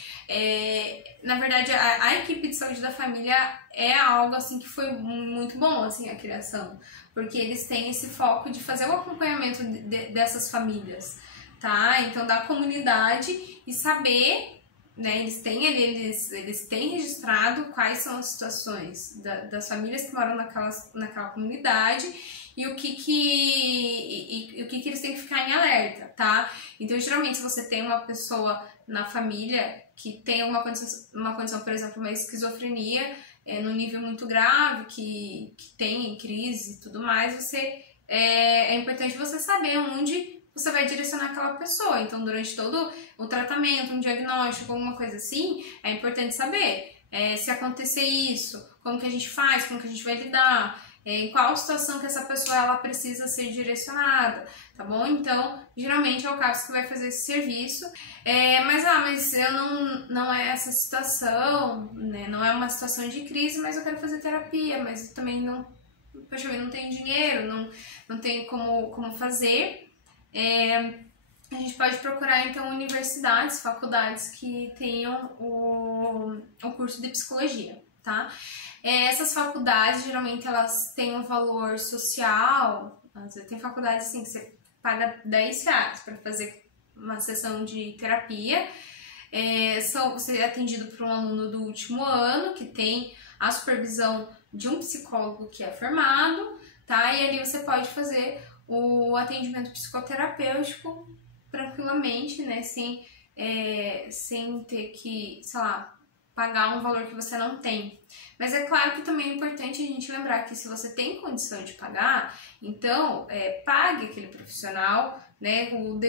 na verdade a equipe de saúde da família é algo assim que foi muito bom, assim, a criação, porque eles têm esse foco de fazer o acompanhamento dessas famílias, tá? Então da comunidade e saber, né, eles têm registrado quais são as situações das famílias que moram naquela comunidade e o que eles têm que ficar em alerta, tá? Então, geralmente, se você tem uma pessoa na família que tem uma condição, por exemplo, uma esquizofrenia no nível muito grave, que tem crise e tudo mais, é importante você saber onde você vai direcionar aquela pessoa. Então, durante todo o tratamento, um diagnóstico, alguma coisa assim, é importante saber se acontecer isso, como que a gente faz, como que a gente vai lidar, em qual situação que essa pessoa ela precisa ser direcionada, tá bom? Então, geralmente é o CAPS que vai fazer esse serviço, mas eu não é essa situação, né? Não é uma situação de crise, mas eu quero fazer terapia, mas eu também não tenho dinheiro, não tenho como fazer. A gente pode procurar então universidades, faculdades que tenham o curso de psicologia, tá? Essas faculdades, geralmente, elas têm um valor social. Às vezes tem faculdades assim que você paga R$10 para fazer uma sessão de terapia. Você é atendido por um aluno do último ano, que tem a supervisão de um psicólogo que é formado, tá? E ali você pode fazer o atendimento psicoterapêutico tranquilamente, né? Sem ter que, sei lá, pagar um valor que você não tem. Mas é claro que também é importante a gente lembrar que se você tem condição de pagar, então pague aquele profissional, né, com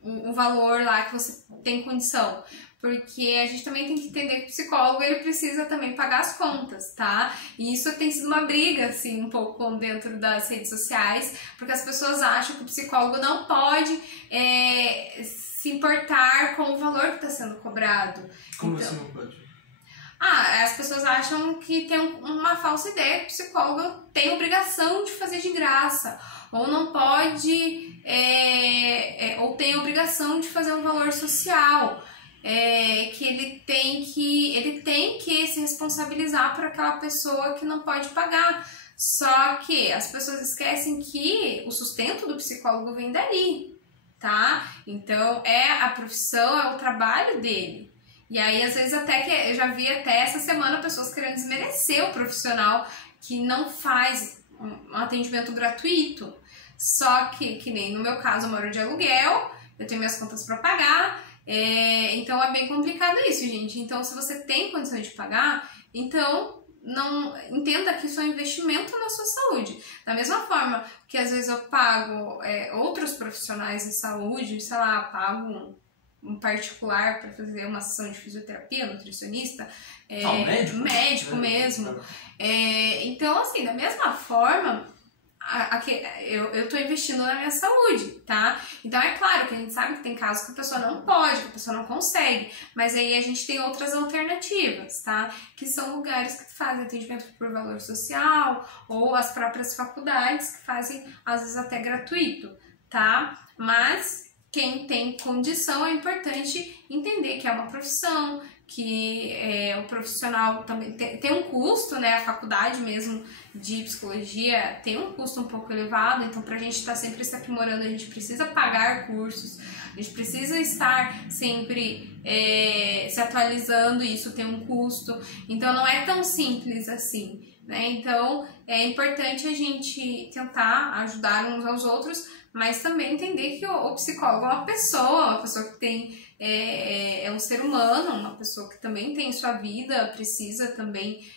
o valor lá que você tem condição. Porque a gente também tem que entender que o psicólogo ele precisa também pagar as contas, tá? E isso tem sido uma briga, assim, um pouco dentro das redes sociais, porque as pessoas acham que o psicólogo não pode se importar com o valor que está sendo cobrado. Como assim não pode? As pessoas acham que tem uma falsa ideia que o psicólogo tem obrigação de fazer de graça, ou não pode, ou tem obrigação de fazer um valor social, que ele tem que se responsabilizar por aquela pessoa que não pode pagar. Só que as pessoas esquecem que o sustento do psicólogo vem dali, tá? Então, a profissão, é o trabalho dele. E aí, às vezes, até que eu já vi até essa semana pessoas querendo desmerecer o profissional que não faz um atendimento gratuito. Só que nem no meu caso, eu moro de aluguel, eu tenho minhas contas para pagar, então é bem complicado isso, gente. Então, se você tem condição de pagar, então não entenda que isso é um investimento na sua saúde. Da mesma forma que às vezes eu pago outros profissionais de saúde, sei lá, pago um particular para fazer uma sessão de fisioterapia, nutricionista, médico mesmo. Então, assim, da mesma forma, eu tô investindo na minha saúde, tá? Então é claro que a gente sabe que tem casos que a pessoa não pode, que a pessoa não consegue, mas aí a gente tem outras alternativas, tá? Que são lugares que fazem atendimento por valor social ou as próprias faculdades que fazem, às vezes, até gratuito, tá? Mas quem tem condição, é importante entender que é uma profissão, que o profissional também tem um custo, né? A faculdade mesmo de psicologia tem um custo um pouco elevado, então pra gente estar sempre se aprimorando, a gente precisa pagar cursos, a gente precisa estar sempre se atualizando, e isso tem um custo, então não é tão simples assim, né? Então é importante a gente tentar ajudar uns aos outros, mas também entender que o psicólogo é uma pessoa que tem, é um ser humano, uma pessoa que também tem sua vida, precisa também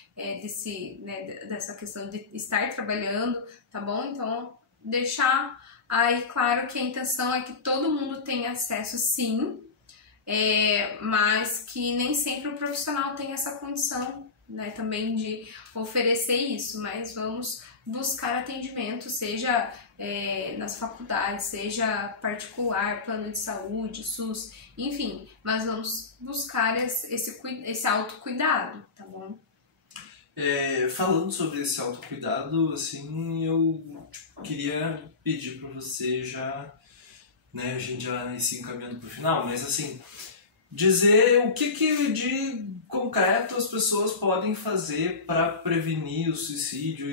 dessa questão de estar trabalhando, tá bom? Então, deixar aí claro que a intenção é que todo mundo tenha acesso, sim, mas que nem sempre o profissional tem essa condição, né, também de oferecer isso, mas vamos buscar atendimento, seja nas faculdades, seja particular, plano de saúde, SUS, enfim, mas vamos buscar esse autocuidado, tá bom? Falando sobre esse autocuidado, assim, eu queria pedir para você já, né, a gente já ir se encaminhando para o final, mas assim, dizer o que de concreto as pessoas podem fazer para prevenir o suicídio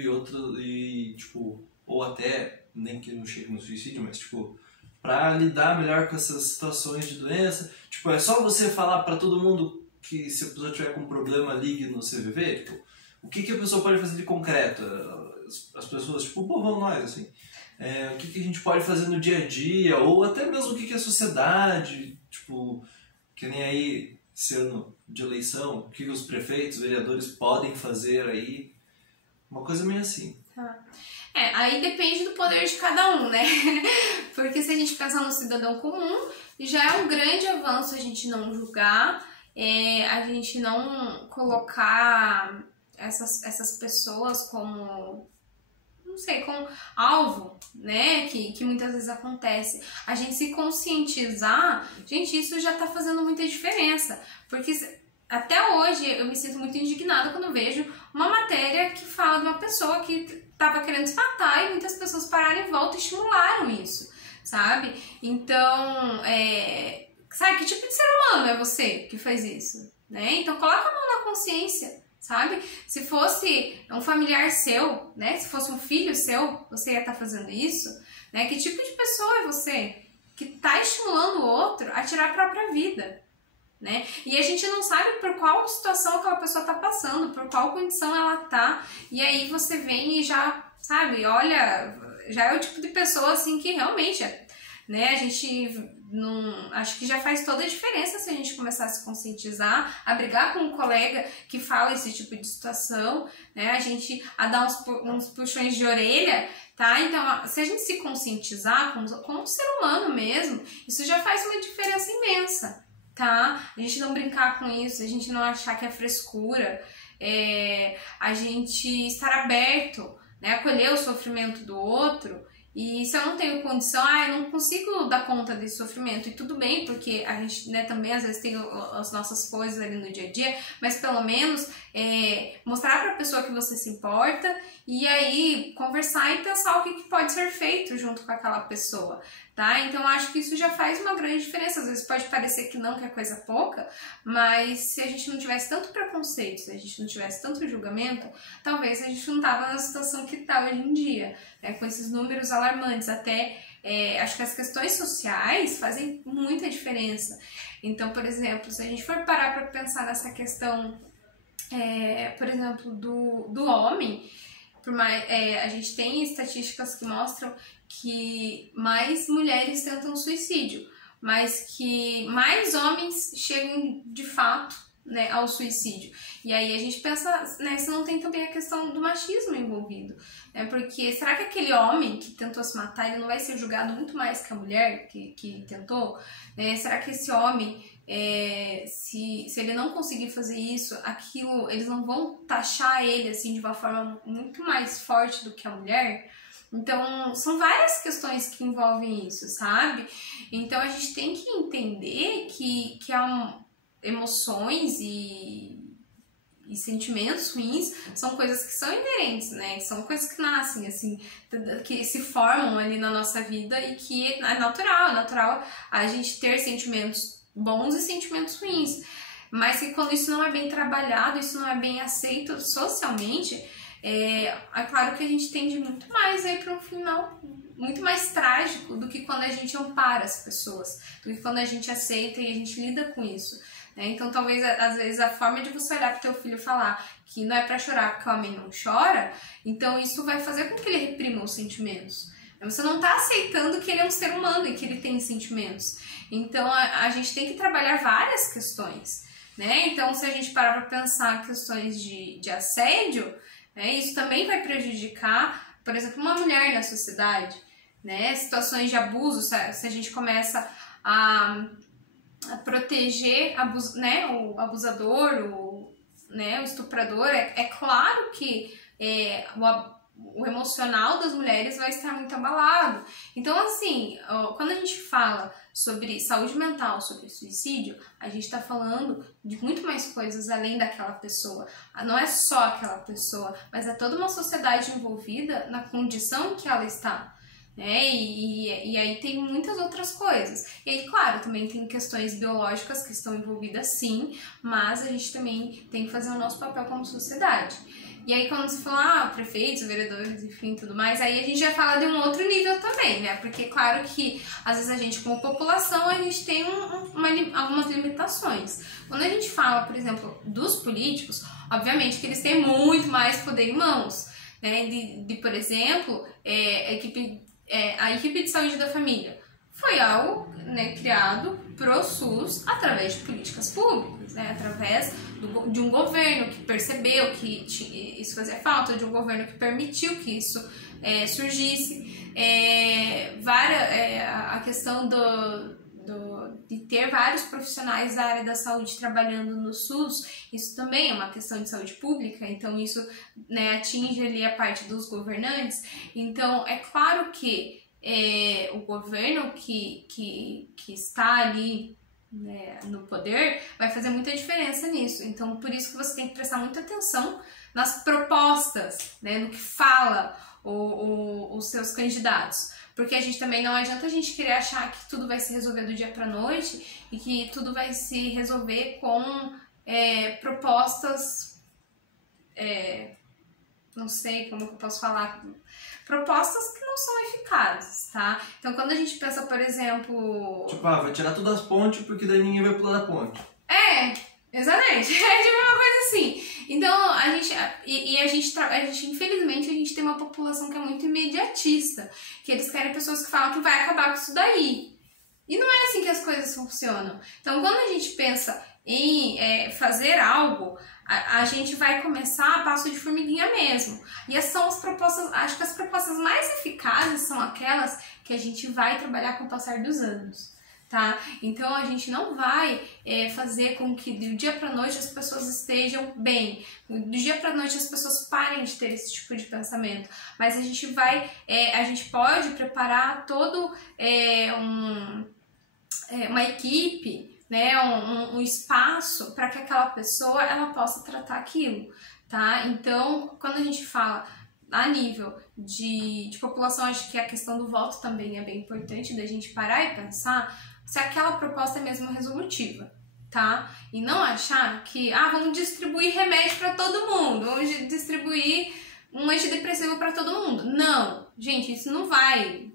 ou até nem que não chegue no suicídio, mas para lidar melhor com essas situações de doença. É só você falar para todo mundo que se a pessoa tiver com problema, ligue no CVV. O que a pessoa pode fazer de concreto? As pessoas, vão nós, assim. O que a gente pode fazer no dia a dia, ou até mesmo o que a sociedade, que nem aí, esse ano de eleição, o que os prefeitos, vereadores podem fazer aí, uma coisa meio assim. Tá. Aí depende do poder de cada um, né? Porque se a gente pensar no cidadão comum, já é um grande avanço a gente não julgar, a gente não colocar essas pessoas como, não sei, como alvo, né, que muitas vezes acontece. A gente se conscientizar, gente, isso já tá fazendo muita diferença, porque até hoje eu me sinto muito indignada quando vejo uma matéria que fala de uma pessoa que tava querendo se matar e muitas pessoas pararam em volta e estimularam isso, sabe? Então, sabe, que tipo de ser humano é você que faz isso, né? Então coloca a mão na consciência, sabe? Se fosse um familiar seu, né? Se fosse um filho seu, você ia estar fazendo isso, né? Que tipo de pessoa é você que tá estimulando o outro a tirar a própria vida, né? E a gente não sabe por qual situação aquela pessoa tá passando, por qual condição ela tá, e aí você vem e já, sabe, olha, já é o tipo de pessoa assim que realmente, né, a gente não, acho que já faz toda a diferença se a gente começar a se conscientizar, a brigar com um colega que fala esse tipo de situação, né, a dar uns puxões de orelha, tá? Então, se a gente se conscientizar como um ser humano mesmo, isso já faz uma diferença imensa, tá? A gente não brincar com isso, a gente não achar que é frescura, a gente estar aberto, né? Acolher o sofrimento do outro. E se eu não tenho condição, eu não consigo dar conta desse sofrimento. E tudo bem, porque a gente, né, também às vezes tem as nossas coisas ali no dia a dia, mas pelo menos mostrar para a pessoa que você se importa e aí conversar e pensar o que pode ser feito junto com aquela pessoa, tá? Então acho que isso já faz uma grande diferença. Às vezes pode parecer que não, que é coisa pouca, mas se a gente não tivesse tanto preconceito, se a gente não tivesse tanto julgamento, talvez a gente não tava na situação que tá hoje em dia, né? Com esses números alarmantes. Até acho que as questões sociais fazem muita diferença. Então, por exemplo, se a gente for parar para pensar nessa questão, por exemplo, do homem, a gente tem estatísticas que mostram que mais mulheres tentam suicídio, mas que mais homens chegam de fato, né, ao suicídio. E aí a gente pensa, né, se não tem também a questão do machismo envolvido, né, porque será que aquele homem que tentou se matar, ele não vai ser julgado muito mais que a mulher que tentou? Né? Será que esse homem, se ele não conseguir fazer isso, aquilo, eles não vão taxar ele assim de uma forma muito mais forte do que a mulher? Então, são várias questões que envolvem isso, sabe? Então, a gente tem que entender que há emoções e sentimentos ruins são coisas que são inerentes, né? São coisas que nascem, assim, que se formam ali na nossa vida e que é natural a gente ter sentimentos bons e sentimentos ruins. Mas que quando isso não é bem trabalhado, isso não é bem aceito socialmente, é claro que a gente tende muito mais aí para um final muito mais trágico do que quando a gente ampara as pessoas, do que quando a gente aceita e a gente lida com isso. Então, talvez, às vezes, a forma de você olhar para o teu filho e falar que não é para chorar porque o homem não chora, então isso vai fazer com que ele reprima os sentimentos. Você não está aceitando que ele é um ser humano e que ele tem sentimentos. Então, a gente tem que trabalhar várias questões, né? Então, se a gente parar para pensar questões de assédio, né, isso também vai prejudicar, por exemplo, uma mulher na sociedade, né? Situações de abuso, se a gente começa a proteger, né, o abusador, o estuprador, é claro que o emocional das mulheres vai estar muito abalado. Então, assim, quando a gente fala sobre saúde mental, sobre suicídio, a gente está falando de muito mais coisas além daquela pessoa. Não é só aquela pessoa, mas é toda uma sociedade envolvida na condição que ela está. E aí tem muitas outras coisas. E aí, claro, também tem questões biológicas que estão envolvidas sim, mas a gente também tem que fazer o nosso papel como sociedade. E aí quando se fala, prefeitos, vereadores, enfim, tudo mais, aí a gente já fala de um outro nível também, né? Porque claro que às vezes a gente, como população, a gente tem algumas limitações. Quando a gente fala, por exemplo, dos políticos, obviamente que eles têm muito mais poder em mãos, né? Por exemplo, a equipe de saúde da família foi algo, né, criado pro SUS através de políticas públicas, né, através de um governo que percebeu que isso fazia falta, de um governo que permitiu que isso surgisse. A questão de ter vários profissionais da área da saúde trabalhando no SUS, isso também é uma questão de saúde pública, então isso, né, atinge ali a parte dos governantes. Então, é claro que o governo que está ali, né, no poder vai fazer muita diferença nisso. Então, por isso que você tem que prestar muita atenção nas propostas, né, no que fala os seus candidatos. Porque a gente também não adianta a gente querer achar que tudo vai se resolver do dia para noite e que tudo vai se resolver com propostas, não sei como eu posso falar, propostas que não são eficazes, tá? Então, quando a gente pensa, por exemplo... Tipo, vai tirar todas as pontes porque daí ninguém vai pular da ponte. Exatamente. É tipo uma coisa assim. Então, a gente, infelizmente, a gente tem uma população que é muito imediatista, que eles querem pessoas que falam que vai acabar com isso daí. E não é assim que as coisas funcionam. Então, quando a gente pensa em fazer algo, a gente vai começar a passo de formiguinha mesmo. E essas são as propostas, acho que as propostas mais eficazes são aquelas que a gente vai trabalhar com o passar dos anos. Tá? Então a gente não vai fazer com que do dia para noite as pessoas estejam bem, do dia para noite as pessoas parem de ter esse tipo de pensamento, mas a gente pode preparar todo uma equipe, né, um espaço para que aquela pessoa ela possa tratar aquilo, tá? Então quando a gente fala a nível de população, acho que a questão do voto também é bem importante da gente parar e pensar se aquela proposta é mesmo resolutiva, tá? E não achar que, vamos distribuir remédio para todo mundo, vamos distribuir um antidepressivo para todo mundo. Não, gente, isso não vai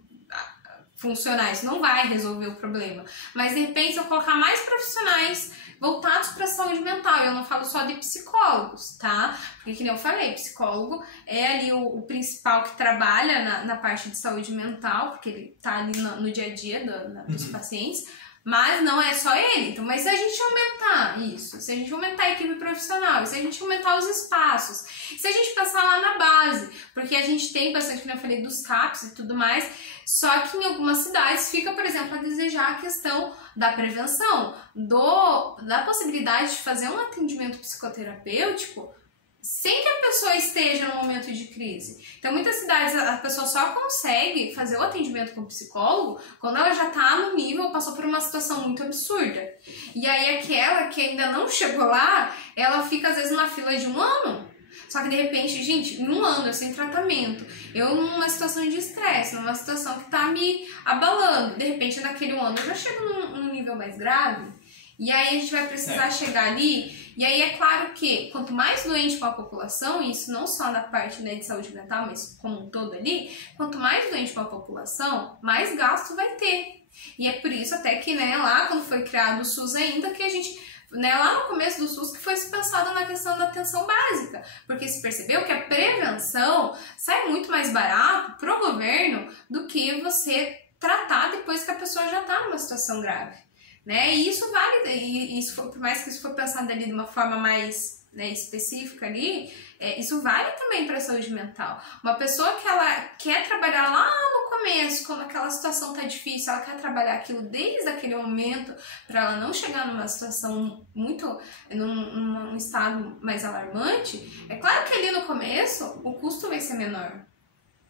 funcionar, isso não vai resolver o problema. Mas de repente, se eu colocar mais profissionais voltados para a saúde mental, eu não falo só de psicólogos, tá? Porque, que nem eu falei, psicólogo é ali o principal que trabalha na parte de saúde mental, porque ele tá ali no dia a dia dos pacientes, mas não é só ele. Então, mas se a gente aumentar isso, se a gente aumentar a equipe profissional, se a gente aumentar os espaços, se a gente pensar lá na base, porque a gente tem bastante, como eu falei, dos CAPs e tudo mais, só que em algumas cidades fica, por exemplo, a desejar a questão da prevenção, da possibilidade de fazer um atendimento psicoterapêutico sem que a pessoa esteja no momento de crise. Então, muitas cidades a pessoa só consegue fazer o atendimento com o psicólogo quando ela já está no nível, passou por uma situação muito absurda. E aí aquela que ainda não chegou lá, ela fica às vezes na fila de 1 ano. Só que de repente, gente, em 1 ano, eu sem tratamento, eu numa situação de estresse, numa situação que tá me abalando, de repente naquele 1 ano eu já chego num nível mais grave. E aí a gente vai precisar chegar ali, e aí é claro que quanto mais doente com a população, e isso não só na parte, né, de saúde mental, mas como um todo ali, quanto mais doente com a população, mais gasto vai ter. E é por isso até que, né, lá quando foi criado o SUS ainda, que a gente, né, lá no começo do SUS, que foi se pensado na questão da atenção básica, porque se percebeu que a prevenção sai muito mais barato pro governo do que você tratar depois que a pessoa já está numa situação grave. Né? E isso vale, e isso, por mais que isso for pensado ali de uma forma mais, né, específica ali, isso vale também para a saúde mental. Uma pessoa que ela quer trabalhar lá no começo, quando aquela situação tá difícil, ela quer trabalhar aquilo desde aquele momento para ela não chegar numa situação muito, num estado mais alarmante, é claro que ali no começo o custo vai ser menor,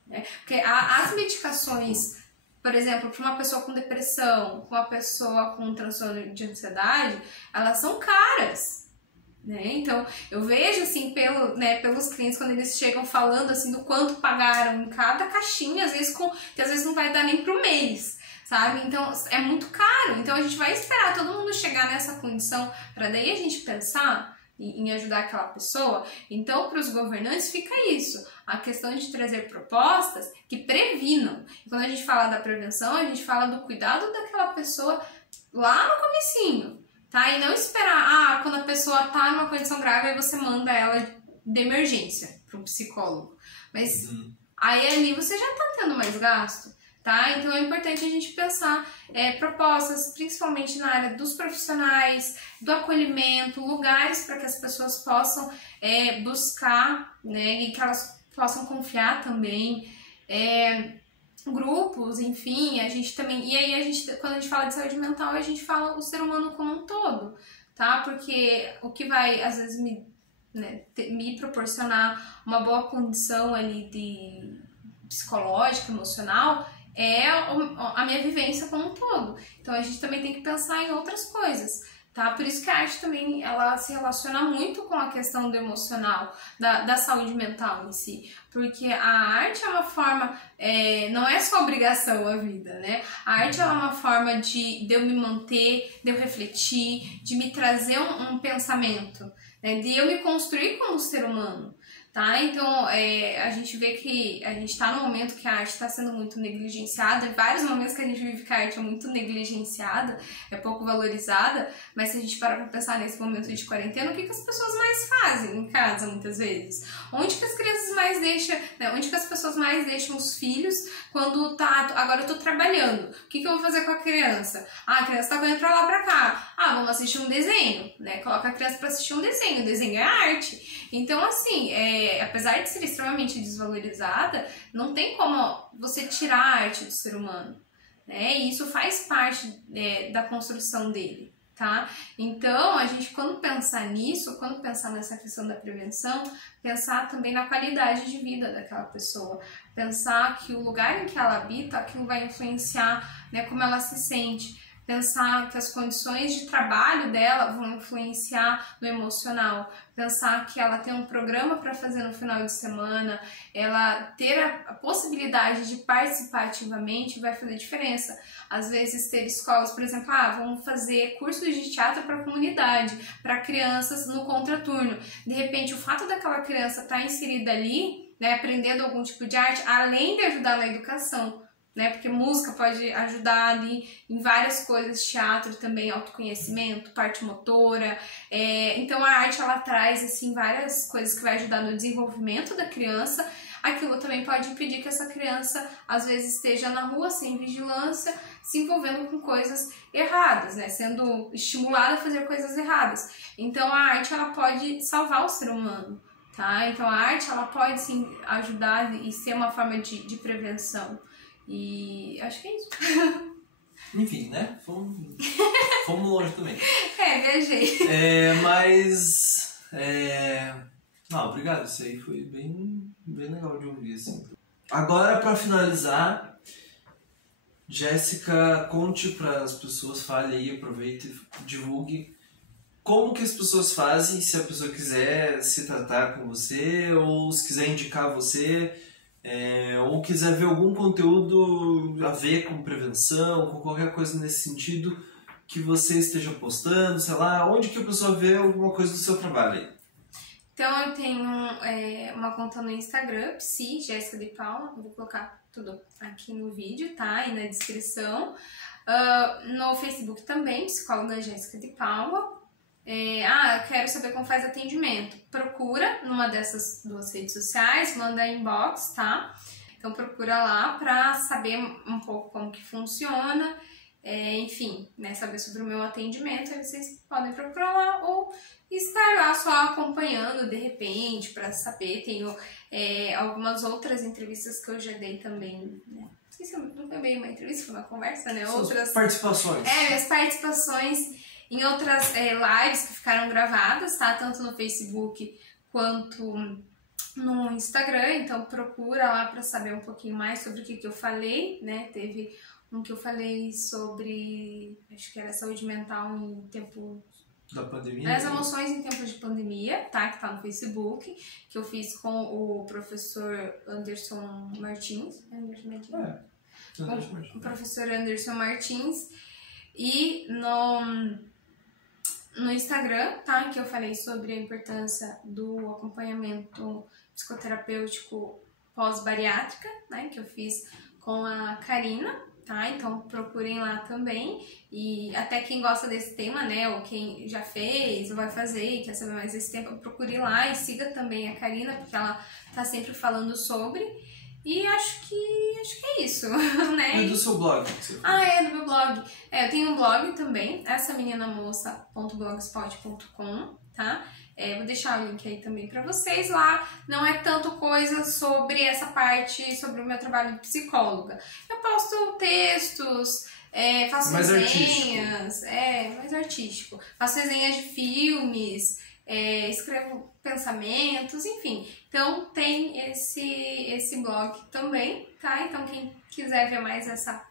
né? Porque as medicações, por exemplo, para uma pessoa com depressão, com uma pessoa com transtorno de ansiedade, elas são caras, né? Então, eu vejo, assim, pelos clientes, quando eles chegam falando, assim, do quanto pagaram em cada caixinha, às vezes que às vezes não vai dar nem pro mês, sabe? Então, é muito caro. Então, a gente vai esperar todo mundo chegar nessa condição para daí a gente pensar em ajudar aquela pessoa. Então, para os governantes fica isso, a questão de trazer propostas que previnam. E quando a gente fala da prevenção, a gente fala do cuidado daquela pessoa lá no comecinho, tá? E não esperar, quando a pessoa tá numa condição grave, aí você manda ela de emergência para um psicólogo. Mas aí ali você já tá tendo mais gasto. Tá? Então é importante a gente pensar propostas, principalmente na área dos profissionais, do acolhimento, lugares para que as pessoas possam buscar, né, e que elas possam confiar também, grupos, enfim, a gente também, e aí quando a gente fala de saúde mental, a gente fala o ser humano como um todo, tá? Porque o que vai, às vezes, me proporcionar uma boa condição ali de psicológica, emocional, é a minha vivência como um todo. Então a gente também tem que pensar em outras coisas, tá? Por isso que a arte também, ela se relaciona muito com a questão do emocional, da saúde mental em si, porque a arte é uma forma, não é só obrigação a vida, né? A arte é uma forma de eu me manter, de eu refletir, de me trazer um pensamento, né? De eu me construir como ser humano. Tá? Então, a gente vê que a gente está num momento que a arte está sendo muito negligenciada, em vários momentos que a gente vive que a arte é muito negligenciada, é pouco valorizada, mas se a gente parar para pensar nesse momento de quarentena, o que as pessoas mais fazem em casa, muitas vezes? Onde que as crianças mais deixam, né? Onde que as pessoas mais deixam os filhos quando agora eu tô trabalhando, o que eu vou fazer com a criança? A criança tá correndo pra lá pra cá, vamos assistir um desenho, né? Coloca a criança para assistir um desenho, o desenho é arte. Então, assim, apesar de ser extremamente desvalorizada, não tem como você tirar a arte do ser humano, né? E isso faz parte da construção dele, tá? Então, a gente, quando pensar nisso, quando pensar nessa questão da prevenção, pensar também na qualidade de vida daquela pessoa, pensar que o lugar em que ela habita, aquilo vai influenciar, né, como ela se sente, pensar que as condições de trabalho dela vão influenciar no emocional, pensar que ela tem um programa para fazer no final de semana, ela ter a possibilidade de participar ativamente vai fazer diferença. Às vezes ter escolas, por exemplo, vamos fazer cursos de teatro para a comunidade, para crianças no contraturno. De repente, o fato daquela criança estar inserida ali, né, aprendendo algum tipo de arte, além de ajudar na educação, né? Porque música pode ajudar ali em várias coisas, teatro também, autoconhecimento, parte motora. Então a arte ela traz assim várias coisas que vai ajudar no desenvolvimento da criança. Aquilo também pode impedir que essa criança às vezes esteja na rua sem vigilância, se envolvendo com coisas erradas, né? Sendo estimulada a fazer coisas erradas. Então a arte ela pode salvar o ser humano, tá? Então a arte ela pode sim ajudar e ser uma forma de prevenção. E acho que é isso. Enfim, né? Fomos longe também. Viajei. Obrigado. Isso aí foi bem legal de ouvir, assim. Agora, pra finalizar, Jéssica, conte para as pessoas, fale aí, aproveite e divulgue como que as pessoas fazem se a pessoa quiser se tratar com você ou se quiser indicar você. Ou quiser ver algum conteúdo a ver com prevenção, com qualquer coisa nesse sentido que você esteja postando, sei lá, onde que a pessoa vê alguma coisa do seu trabalho aí? Então eu tenho uma conta no Instagram, Psi, Jéssica de Paula, vou colocar tudo aqui no vídeo, tá? E na descrição. No Facebook também, psicóloga Jéssica de Paula. Eu quero saber como faz atendimento. Procura numa dessas duas redes sociais, manda inbox, tá? Então procura lá pra saber um pouco como que funciona, enfim, né, saber sobre o meu atendimento. Aí vocês podem procurar lá ou estar lá só acompanhando de repente pra saber. Tenho algumas outras entrevistas que eu já dei também, né? Não sei se não foi bem uma entrevista, foi uma conversa, né? Outras participações. Minhas participações em outras lives que ficaram gravadas, tá? Tanto no Facebook quanto no Instagram. Então procura lá para saber um pouquinho mais sobre o que eu falei, né? Teve um que eu falei sobre, acho que era saúde mental em tempo da pandemia. As emoções em tempos de pandemia, tá? Que tá no Facebook, que eu fiz com o professor Anderson Martins. O professor Anderson Martins. E no Instagram, tá? Que eu falei sobre a importância do acompanhamento psicoterapêutico pós-bariátrica, né? Que eu fiz com a Karina, tá? Então procurem lá também. E até quem gosta desse tema, né? Ou quem já fez ou vai fazer e quer saber mais desse tema, procure lá e siga também a Karina, porque ela tá sempre falando sobre. E acho que é isso, né? E do seu blog? Do meu blog. Eu tenho um blog também, essameninamoça.blogspot.com, tá? Vou deixar o link aí também pra vocês lá. Não é tanto coisa sobre essa parte, sobre o meu trabalho de psicóloga. Eu posto textos, faço mais resenhas, mais artístico. Faço resenhas de filmes, escrevo pensamentos, enfim. Então tem esse blog também, tá? Então quem quiser ver mais essa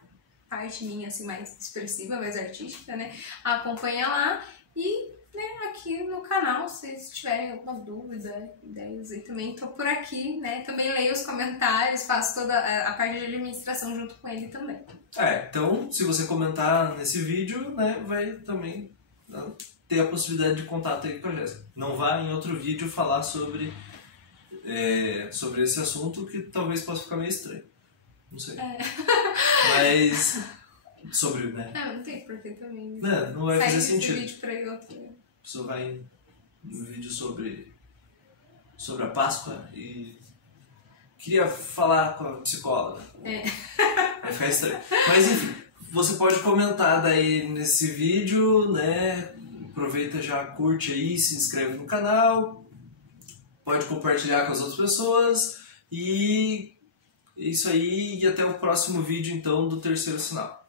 parte minha, assim, mais expressiva, mais artística, né? Acompanha lá. E, né, aqui no canal, se vocês tiverem alguma dúvida, ideias, aí também tô por aqui, né? Também leio os comentários, faço toda a parte de administração junto com ele também. Então, se você comentar nesse vídeo, né, vai também ter a possibilidade de contato aí com a Jéssica. Não vá em outro vídeo falar sobre esse assunto que talvez possa ficar meio estranho. Não sei. Mas sobre, né? Não tem porquê também. Não vai fazer sentido. Vídeo pra ir outro. A pessoa vai no vídeo sobre a Páscoa e queria falar com a psicóloga. Vai ficar estranho. Mas enfim, você pode comentar daí nesse vídeo, né? Aproveita, já curte aí, se inscreve no canal, pode compartilhar com as outras pessoas e é isso aí, e até o próximo vídeo então do Terceiro Sinal.